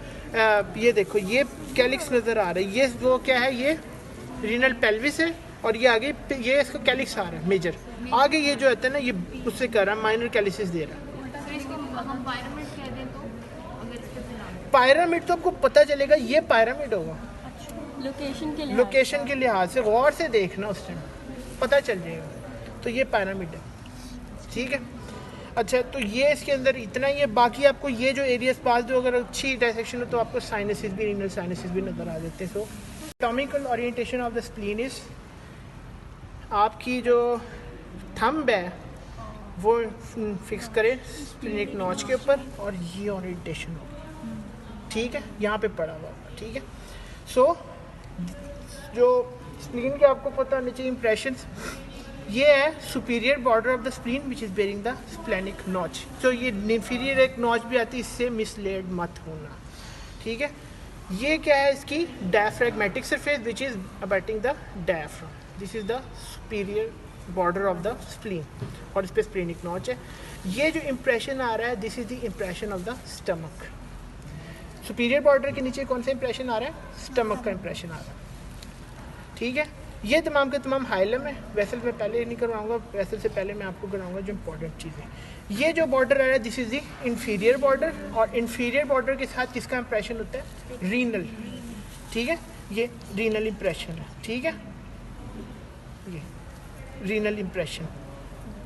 ये देखो, ये कैलिक्स नज़र आ रहा है। ये वो क्या है? ये रीनल पेल्विस है और ये आगे ये इसका कैलिक्स आ रहा है मेजर। आगे ये जो होता है ना, ये उससे कर रहा है, माइनर कैलिसिस दे रहा है। पिरामिड तो आपको पता चलेगा ये पिरामिड होगा। लोकेशन के लिहाज से गौर से देखना, उस टाइम पता चल जाएगा। तो ये पिरामिड है, ठीक है। अच्छा, तो ये इसके अंदर इतना ही है। बाकी आपको ये जो एरियाज पास जो अगर अच्छी डायसेक्शन हो तो आपको साइनसिस भी, रीनल साइनसिस भी नज़र आ जाते हैं। So anatomical orientation of the spleen is, आपकी जो थंब है वो फिक्स करें स्प्लीनिक नॉच के ऊपर और ये ओरिएंटेशन होगी, ठीक है। यहाँ पे पड़ा हुआ, ठीक है। सो जो स्प्लीन के आपको पता होने चाहिए इंप्रेशंस, ये है superior border of the spleen which is bearing the splenic notch. तो ये इंफीरियर एक नॉच भी आती है, इससे मिसलेड मत होना, ठीक है। ये क्या है? इसकी diaphragmatic surface which is abutting the diaphragm. This is the superior border of the spleen और इस पर स्प्लेनिक नॉच है। ये जो इंप्रेशन आ रहा है, this is the impression of the stomach. Superior border के नीचे कौन सा इंप्रेशन आ रहा है? स्टमक का इंप्रेशन आ रहा है, ठीक है। ये तमाम के तमाम हाइलम है। वेसल मैं पहले नहीं करवाऊंगा, वेसल से पहले मैं आपको कराऊंगा जो इंपॉर्टेंट चीज़ें। ये जो बॉर्डर आ रहा है, this is the inferior border, और इंफीरियर बॉर्डर के साथ किसका इंप्रेशन होता है? रीनल, ठीक है। ये रीनल इंप्रेशन है, ठीक है। ये रीनल इंप्रेशन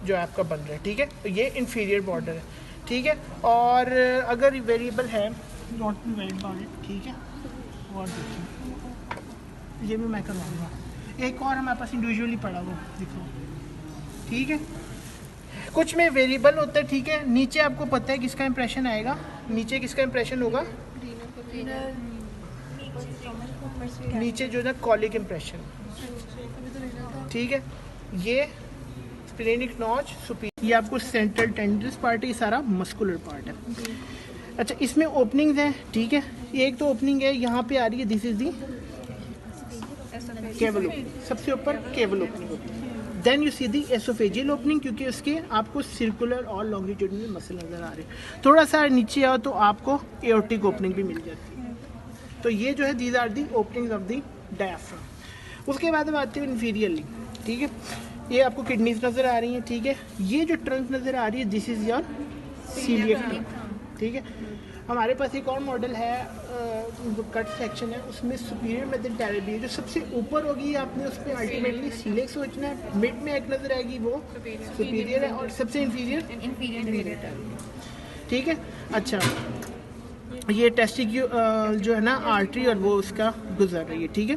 जो आपका बन रहा है, ठीक है। तो ये इंफीरियर बॉर्डर है, ठीक है। और अगर वेरिएबल है not be very about it, ठीक है। और देखिए ये भी मैं करवाऊँगा। एक और हमारे पास इंडिविजुअली पड़ा हुआ, देखो, ठीक है। कुछ में वेरिएबल होता है, ठीक है। नीचे आपको पता है किसका इंप्रेशन आएगा, नीचे किसका इंप्रेशन होगा, नीचे जो है कॉलिक इंप्रेशन, ठीक है। ये स्प्लेनिक नॉच सुपीरियर, ये आपको सेंट्रल टेंडरस पार्ट है, ये सारा मस्कुलर पार्ट है। अच्छा, इसमें ओपनिंग्स हैं, ठीक है। एक तो ओपनिंग है यहाँ पे आ रही है, दिस इज दी केवल ओपनिंग, सबसे ऊपर केवल ओपनिंग होती है। Then you see the oesophageal opening, क्योंकि उसके आपको सर्कुलर और लॉन्गिट्यूडिनल मसल नजर आ रहे हैं। थोड़ा सा नीचे आओ तो आपको एओर्टिक ओपनिंग भी मिल जाती है। तो ये जो है these are the openings of the diaphragm. उसके बाद अब आते हैं इन्फीरियरली, ठीक है। ये आपको किडनीज नज़र आ रही हैं, ठीक है। ये जो ट्रंक नज़र आ रही है, this is your coeliac trunk, ठीक है। हमारे पास एक और मॉडल है, कट सेक्शन है, उसमें सुपीरियर मेसेंटेरियल भी है। जो सबसे ऊपर होगी आपने उस पर अल्टीमेटली सीलियक सोचना है, मिड में एक नज़र आएगी वो सुपीरियर है, और सबसे इन्फीरियर, ठीक है। अच्छा, ये टेस्टिक्यू जो है ना आर्टरी, और वो उसका गुजर रही है, ठीक है।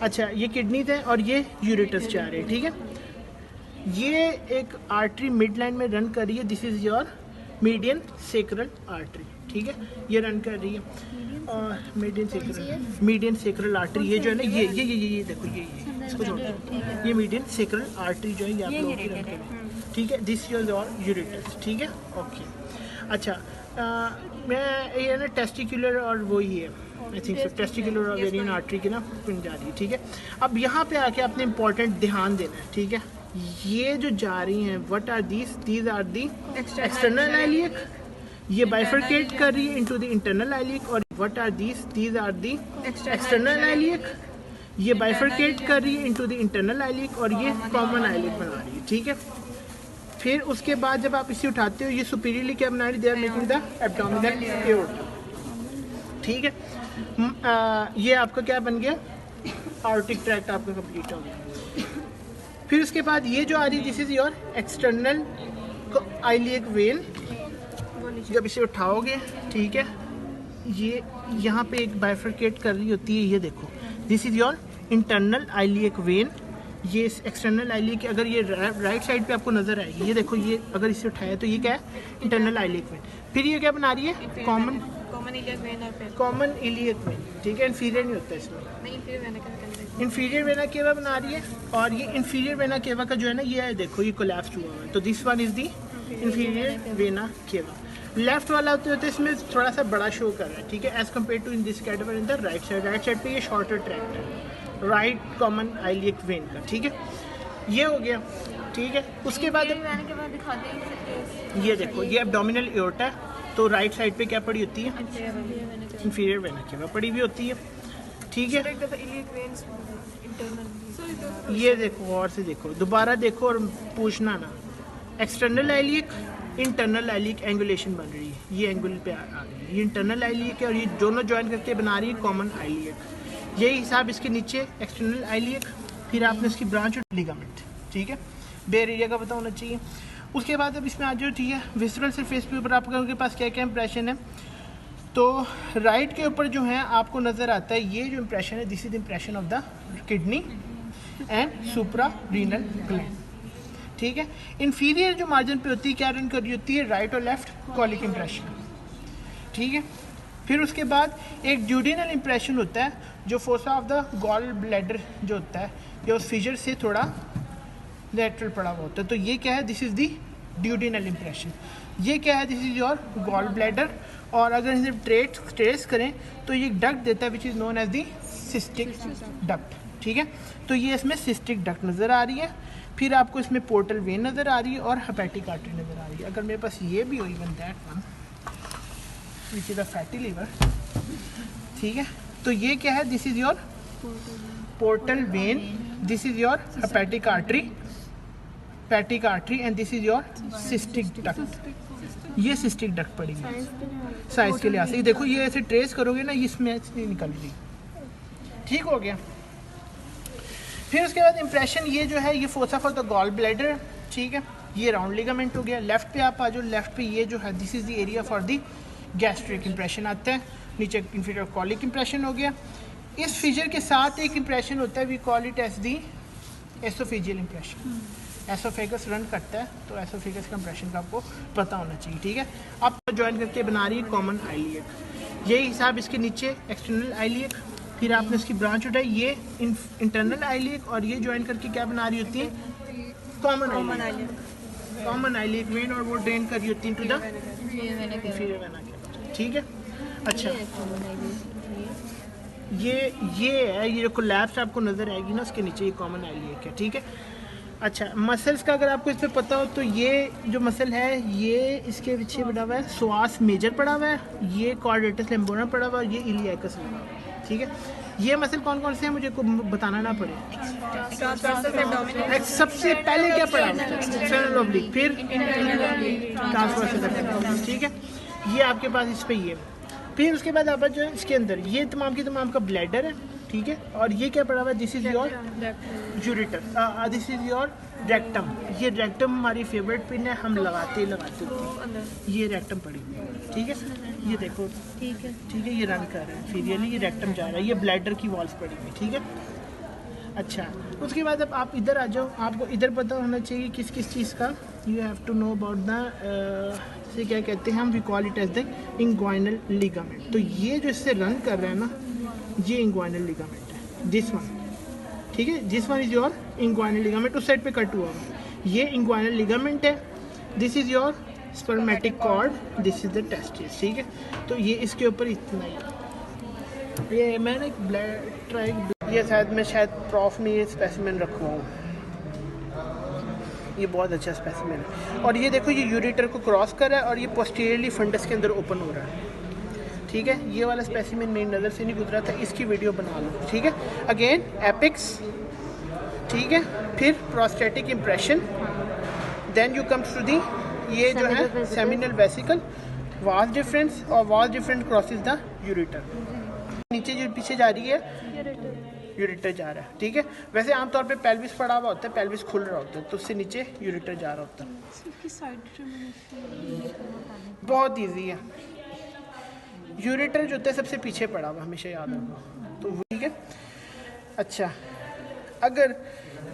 अच्छा, ये किडनीज है और ये यूरेटस जा रहे हैं, ठीक है। ये एक आर्टरी मिड लाइन में रन कर रही है, this is your median sacral artery, ठीक है। ये रन कर रही है और मीडियन सेक्रल आर्टरी, ये जो है ना ये देखो, ये इसको छोड़ दो, ये मीडियन सेक्रल आर्टरी जो है ये आप लोगों की रन कर रही है, ठीक है। दिस इज योर यूरेटस, ठीक है, ओके। अच्छा, मैं ये ना टेस्टिकुलर और वो ही है, आई थिंक टेस्टिकुलर और वेरियन आर्टरी की ना पिन जा रही है, ठीक है। अब यहाँ पे आके आपने इंपॉर्टेंट ध्यान देना है, ठीक है। ये जो जा रही हैं, what are these are the external iliac, ये बाइफरकेट कर रही है इनटू द इंटरनल आइलियक, और what are these are the external iliac, ये बाइफरकेट कर रही है इनटू द इंटरनल आइलियक, और ये कॉमन आइलियक बना रही है, ठीक है। फिर उसके बाद जब आप इसे उठाते हो, ये सुपीरियरली क्या बना रही है, they are making the abdominal aorta, ठीक है। ये आपका क्या बन गया, आर्टिक ट्रैक्ट आपका कंप्लीट हो गया। फिर उसके बाद ये जो आ रही है, this is your external iliac when. जब इसे उठाओगे, ठीक है, ये यहाँ पे एक बाइफरकेट कर रही होती है, ये देखो, this is your internal iliac when. ये एक्सटर्नल आइलियक, अगर ये राइट साइड पे आपको नजर आएगी, ये देखो, ये अगर इसे उठाया तो ये क्या है, इंटरनल आइलियक वेन। फिर ये क्या बना रही है, कॉमन इलियक वेन, ठीक है। इन्फीरियर नहीं होता इसमें, इन्फीरियर वेना केवा बना रही है, और ये इन्फीरियर वेना केवा का जो है ना, ये है देखो, ये कोलैप्स हुआ है, तो this one is the inferior vena cava. Left वाला होते होते इसमें थोड़ा सा बड़ा शो कर रहा है, ठीक है, as compare to in this category in the right side पे ये शॉर्टर ट्रैक्ट है, राइट कॉमन आइलियक वेन का, ठीक है। ये हो गया, ठीक है। उसके बाद ये देखो, ये एब्डोमिनल एओर्टा है, तो राइट साइड पे क्या पड़ी होती है, इंफीरियर वेना केवा पड़ी हुई होती है, ठीक है। ये देखो, और से देखो, दोबारा देखो और पूछना ना, external iliac, internal iliac angulation बन रही है, ये एंगुल पे आ रही है, ये इंटरनल आइलियक है, और ये दोनों ज्वाइन करके बना रही है कॉमन आइलियक। यही हिसाब इसके नीचे एक्सटर्नल आइलियक, फिर आपने इसकी ब्रांच और लिगामेंट, ठीक है, बेयर एरिया का पता होना चाहिए। उसके बाद अब इसमें आ जाओ, ठीक है, विसरल सरफेस के ऊपर आपके पास क्या क्या इंप्रेशन है। तो राइट के ऊपर जो है आपको नज़र आता है, ये जो इंप्रेशन है, this is impression of the kidney and supra renal gland, ठीक है। इन्फीरियर जो मार्जिन पे होती है, क्या रन कर रही होती है, राइट और लेफ्ट कॉलिक इंप्रेशन, ठीक है। फिर उसके बाद एक ड्यूडिनल इंप्रेशन होता है, जो fossa of the gall bladder जो होता है, या उस फिजर से थोड़ा लेटरल पड़ा हुआ होता है, तो ये क्या है, this is the duodenal impression. ये क्या है, this is your gall bladder, और अगर इसे ट्रेस करें तो ये डक्ट देता है, which is known as the cystic duct, ठीक है। तो ये इसमें सिस्टिक डक्ट नज़र आ रही है। फिर आपको इसमें पोर्टल वेन नज़र आ रही है और हेपेटिक आर्टरी नज़र आ रही है। अगर मेरे पास ये भी हो, even that one which is a fatty liver, ठीक है, तो ये क्या है, this is your portal vein, this is your hepatic artery, hepatic artery, and this is your cystic duct. ये सिस्टिक डक्ट पड़ेगी साइज के लिहाज से, देखो, ये ऐसे ट्रेस करोगे ना, इसमें नहीं निकल रही, ठीक हो गया। फिर उसके बाद इंप्रेशन, ये जो है, ये fossa for the gall bladder, ठीक है, ये राउंड लिगामेंट हो गया। लेफ्ट पे आप आ जाओ, लेफ्ट पे ये जो है, this is the area for the gastric impression आता है, नीचे इंफीरियर कॉलिक इंप्रेशन हो गया। इस फिजर के साथ एक इंप्रेशन होता है, we call it as the oesophageal impression. Oesophagus run करता है, तो एसोफेगस कंप्रेशन का आपको पता होना चाहिए, ठीक है। अब ज्वाइन करके बना रही है कॉमन आइलियक। यही हिसाब इसके नीचे एक्सटर्नल आइलियक, फिर आपने इसकी ब्रांच उठाई, ये इंटरनल आइलियक, और ये ज्वाइन करके क्या बना रही होती है common iliac. Common iliac when, और वो ड्रेन कर रही होती है टू द इंफीरियर वेना केवा, ठीक है। अच्छा, ये है, ये जो कोलैप्स आपको नज़र आएगी ना उसके नीचे, ये कॉमन आइलियक है, ठीक है। अच्छा, मसल्स का अगर आपको इस पर पता हो तो ये जो मसल है ये इसके पीछे पड़ा हुआ है, स्वास मेजर पड़ा हुआ है, ये कॉर्डेटस लैम्बोरम पड़ा हुआ है, ये इलियाकस लगा हुआ है, ठीक है। ये मसल कौन कौन से हैं मुझे को बताना ना पड़े। सबसे पहले क्या पड़ा, एक्सटर्नल ओब्लिक, फिर ट्रांसवर्सल एब्डोमिनल, ठीक है। ये आपके पास इस पे ये, फिर उसके बाद आप जो है इसके अंदर ये तमाम की तमाम का ब्लैडर है, ठीक है। और ये क्या पड़ा हुआ है, this is your ureter, this is your rectum. ये रेक्टम हमारी फेवरेट पिन है, हम लगाते होते हैं, ये रेक्टम पड़ी हुई है, ठीक है। ये देखो, ठीक है, ये रन कर रहा है, फिर ये रेक्टम जा रहा है, ये ब्लैडर की वॉल्स पड़ी हुई, ठीक है। अच्छा, उसके बाद अब आप इधर आ जाओ, आपको इधर पता होना चाहिए किस किस चीज़ का, you have to know about the, इसे क्या कहते हैं हम, we call it as the inguinal ligament. तो ये जो इससे रन कर रहा है ना, ये इंग्वाइनल लिगामेंट है, दिस वन, ठीक है। This one is your inguinal ligament, उस साइड पे कट हुआ है, ये इंग्वाइनल लिगामेंट है। This is your spermatic cord, this is the testis, ठीक है। तो ये इसके ऊपर इतना ही, ये मैंने एक ब्लैड ट्राई, ये शायद प्रॉफ में ये स्पेसिमेन रखवाऊँ, ये बहुत अच्छा स्पेसिमेन है। और ये देखो, ये यूरेटर को क्रॉस कर रहा है और ये पोस्टीरियरली फंडस के अंदर ओपन हो रहा है, ठीक है। ये वाला स्पेसिमेन मेरी नज़र से नहीं गुजरा था, इसकी वीडियो बना लो, ठीक है। अगेन एपिक्स, ठीक है, फिर prostatic impression, then you comes to the, ये जो है सेमिनल वेसिकल, वास डिफरेंस, और vas deferens crosses the ureter. नीचे जो पीछे जा रही है यूरेटर जा रहा है, ठीक है। वैसे आमतौर पे पेल्विस पड़ा हुआ होता है, पेल्विस खुल रहा होता है, तो उससे नीचे यूरेटर जा रहा होता है। बहुत इजी है, यूरेटर जो होता है सबसे पीछे पड़ा हुआ, हमेशा याद रखो, तो ठीक है। अच्छा, अगर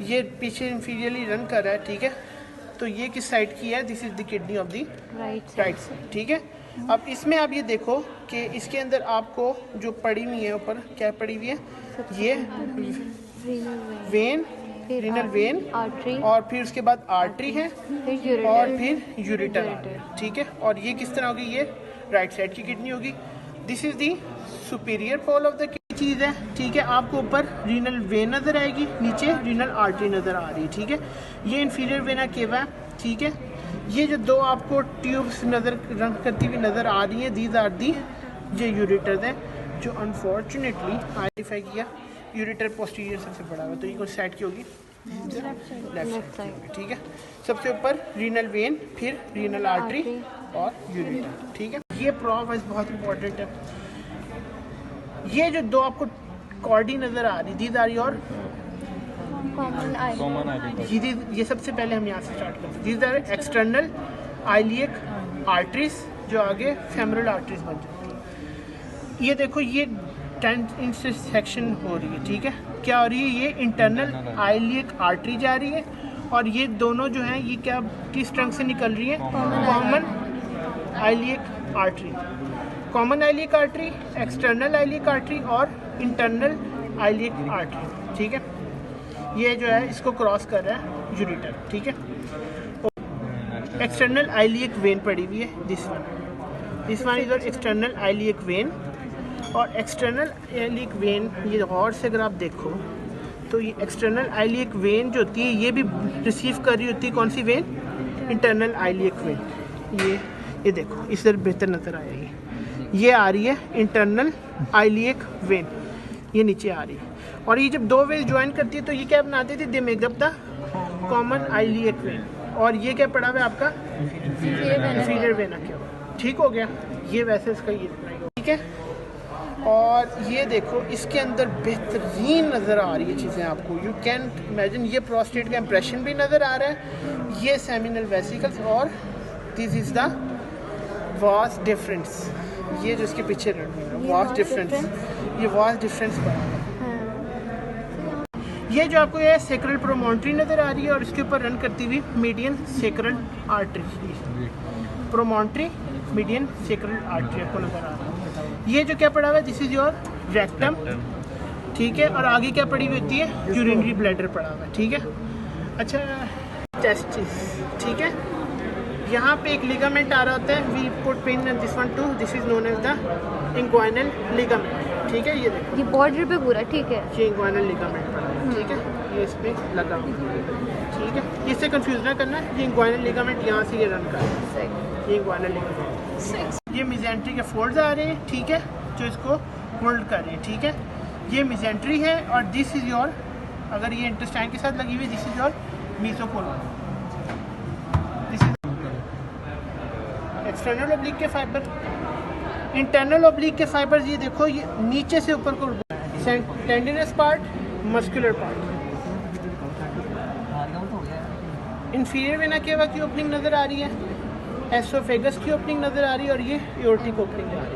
ये पीछे इंफीरियरली रन कर रहा है, ठीक है, तो ये किस साइड की है, this is the kidney of the right side, ठीक है। अब इसमें आप ये देखो कि इसके अंदर आपको जो पड़ी हुई है ऊपर, क्या पड़ी हुई है, ये वेन, रीनल वेन, और फिर उसके बाद आर्टरी है, और फिर यूरेटर, ठीक है। और ये किस तरह होगी, ये राइट साइड की किडनी होगी। This is the superior pole of the चीज़ है, ठीक है। आपको ऊपर रीनल वेन नज़र आएगी, नीचे रीनल आर्टरी नज़र आ रही है, ठीक है। ये इंफीरियर वेना केवा है, ठीक है। ये जो दो आपको ट्यूब्स नज़र रन करती हुई नज़र आ रही हैं, दीज आर दी ये यूरेटर्स हैं, जो अनफॉर्चुनेटली आइडेंटिफाई किया यूरेटर पोस्टीरियर सबसे बड़ा हुआ, तो ये कौन साइड की होगी, लेफ्ट साइड, ठीक है। सबसे ऊपर रीनल वेन, फिर रीनल आर्टरी और यूरेटर, ठीक है। ये प्रोवाइस बहुत इंपॉर्टेंट है। ये जो दो आपको कॉर्डी नज़र आ रही, these are your common iliac, ये सबसे पहले हम यहाँ से स्टार्ट करते हैं। These are external iliac arteries, जो आगे फेमरल आर्टरीज बन जाती है। ये देखो, ये 10 इंच से सेक्शन हो रही है, ठीक है। क्या हो रही है, ये इंटरनल आइलियक आर्टरी जा रही है, और ये दोनों जो हैं ये क्या किस ट्रंक से निकल रही है, common iliac artery. Common iliac artery, external iliac artery और इंटरनल आइलियक आर्टरी, ठीक है। ये जो है इसको क्रॉस कर रहा है यूरेटर, ठीक है। एक्सटर्नल आइलियक वेन पड़ी हुई है, this one is external iliac when. और एक्सटर्नल आइलियक वेन, ये गौर से अगर आप देखो तो ये एक्सटर्नल आइलियक वेन जो होती है ये भी रिसीव कर रही होती है, कौन सी वेन, इंटरनल आइलियक वेन। ये देखो, इस तरह बेहतर नज़र आएगी, ये आ रही है इंटरनल आइलियक वेन, ये नीचे आ रही है। और ये जब दो वेज ज्वाइन करती है तो ये क्या बनाती थी, they make up the common iliac when. और ये क्या पड़ा हुआ है आपका, इंफीरियर वेना, क्या ठीक हो गया। ये वैसे इसका ये ठीक है। और ये देखो, इसके अंदर बेहतरीन नज़र आ रही है चीज़ें आपको, यू कैन इमेजिन। ये प्रोस्टेट का इम्प्रेशन भी नज़र आ रहा है, ये सेमिनल वेसिकल्स, और this is the vas deferens, ये जो इसके पीछे वास डिफरेंस, ये वास डिफरेंस बना है। ये जो आपको ये सेक्रल प्रोमोन्ट्री नज़र आ रही है और इसके ऊपर रन करती हुई median sacral artery, promontory median sacral artery आपको नज़र आ रहा है। ये जो क्या पड़ा हुआ है, दिस इज़ योर रेक्टम, ठीक है। और आगे क्या पड़ी हुई होती है, यूरिनरी ब्लैडर पड़ा हुआ है, ठीक है। अच्छा, टेस्टिस, ठीक है। यहाँ पे एक लिगामेंट आ रहा होता है, we put pin this one two, this is known as the inguinal ligament, ठीक है। ये देखो ये बॉर्डर पे पूरा ठीक है। ये इंग्वाइनल लिगामेंट पड़ा है, ठीक है। ये इस पे लगा हुआ है, ठीक है। इससे कंफ्यूज ना करना, ये इंग्वाइनल लिगामेंट यहाँ से ये रन कर रहा है, ये इंग्वाइनल लिगामेंट। ये मिजेंट्री के फोल्ड्स आ रहे हैं, ठीक है, जो इसको होल्ड कर रहे हैं, ठीक है। ये मिजेंट्री है और दिस इज योर, अगर ये इंटेस्टाइन के साथ लगी हुई, this is your mesocolon. This is external oblique के फाइबर। इंटरनल ओब्लिक के फाइबर्स ये देखो, ये नीचे से ऊपर को tendinous part, muscular part. Inferior vena cava की ओपनिंग नज़र आ रही है, एसोफेगस की ओपनिंग नज़र आ रही है और ये एओर्टिक ओपनिंग आ रही है।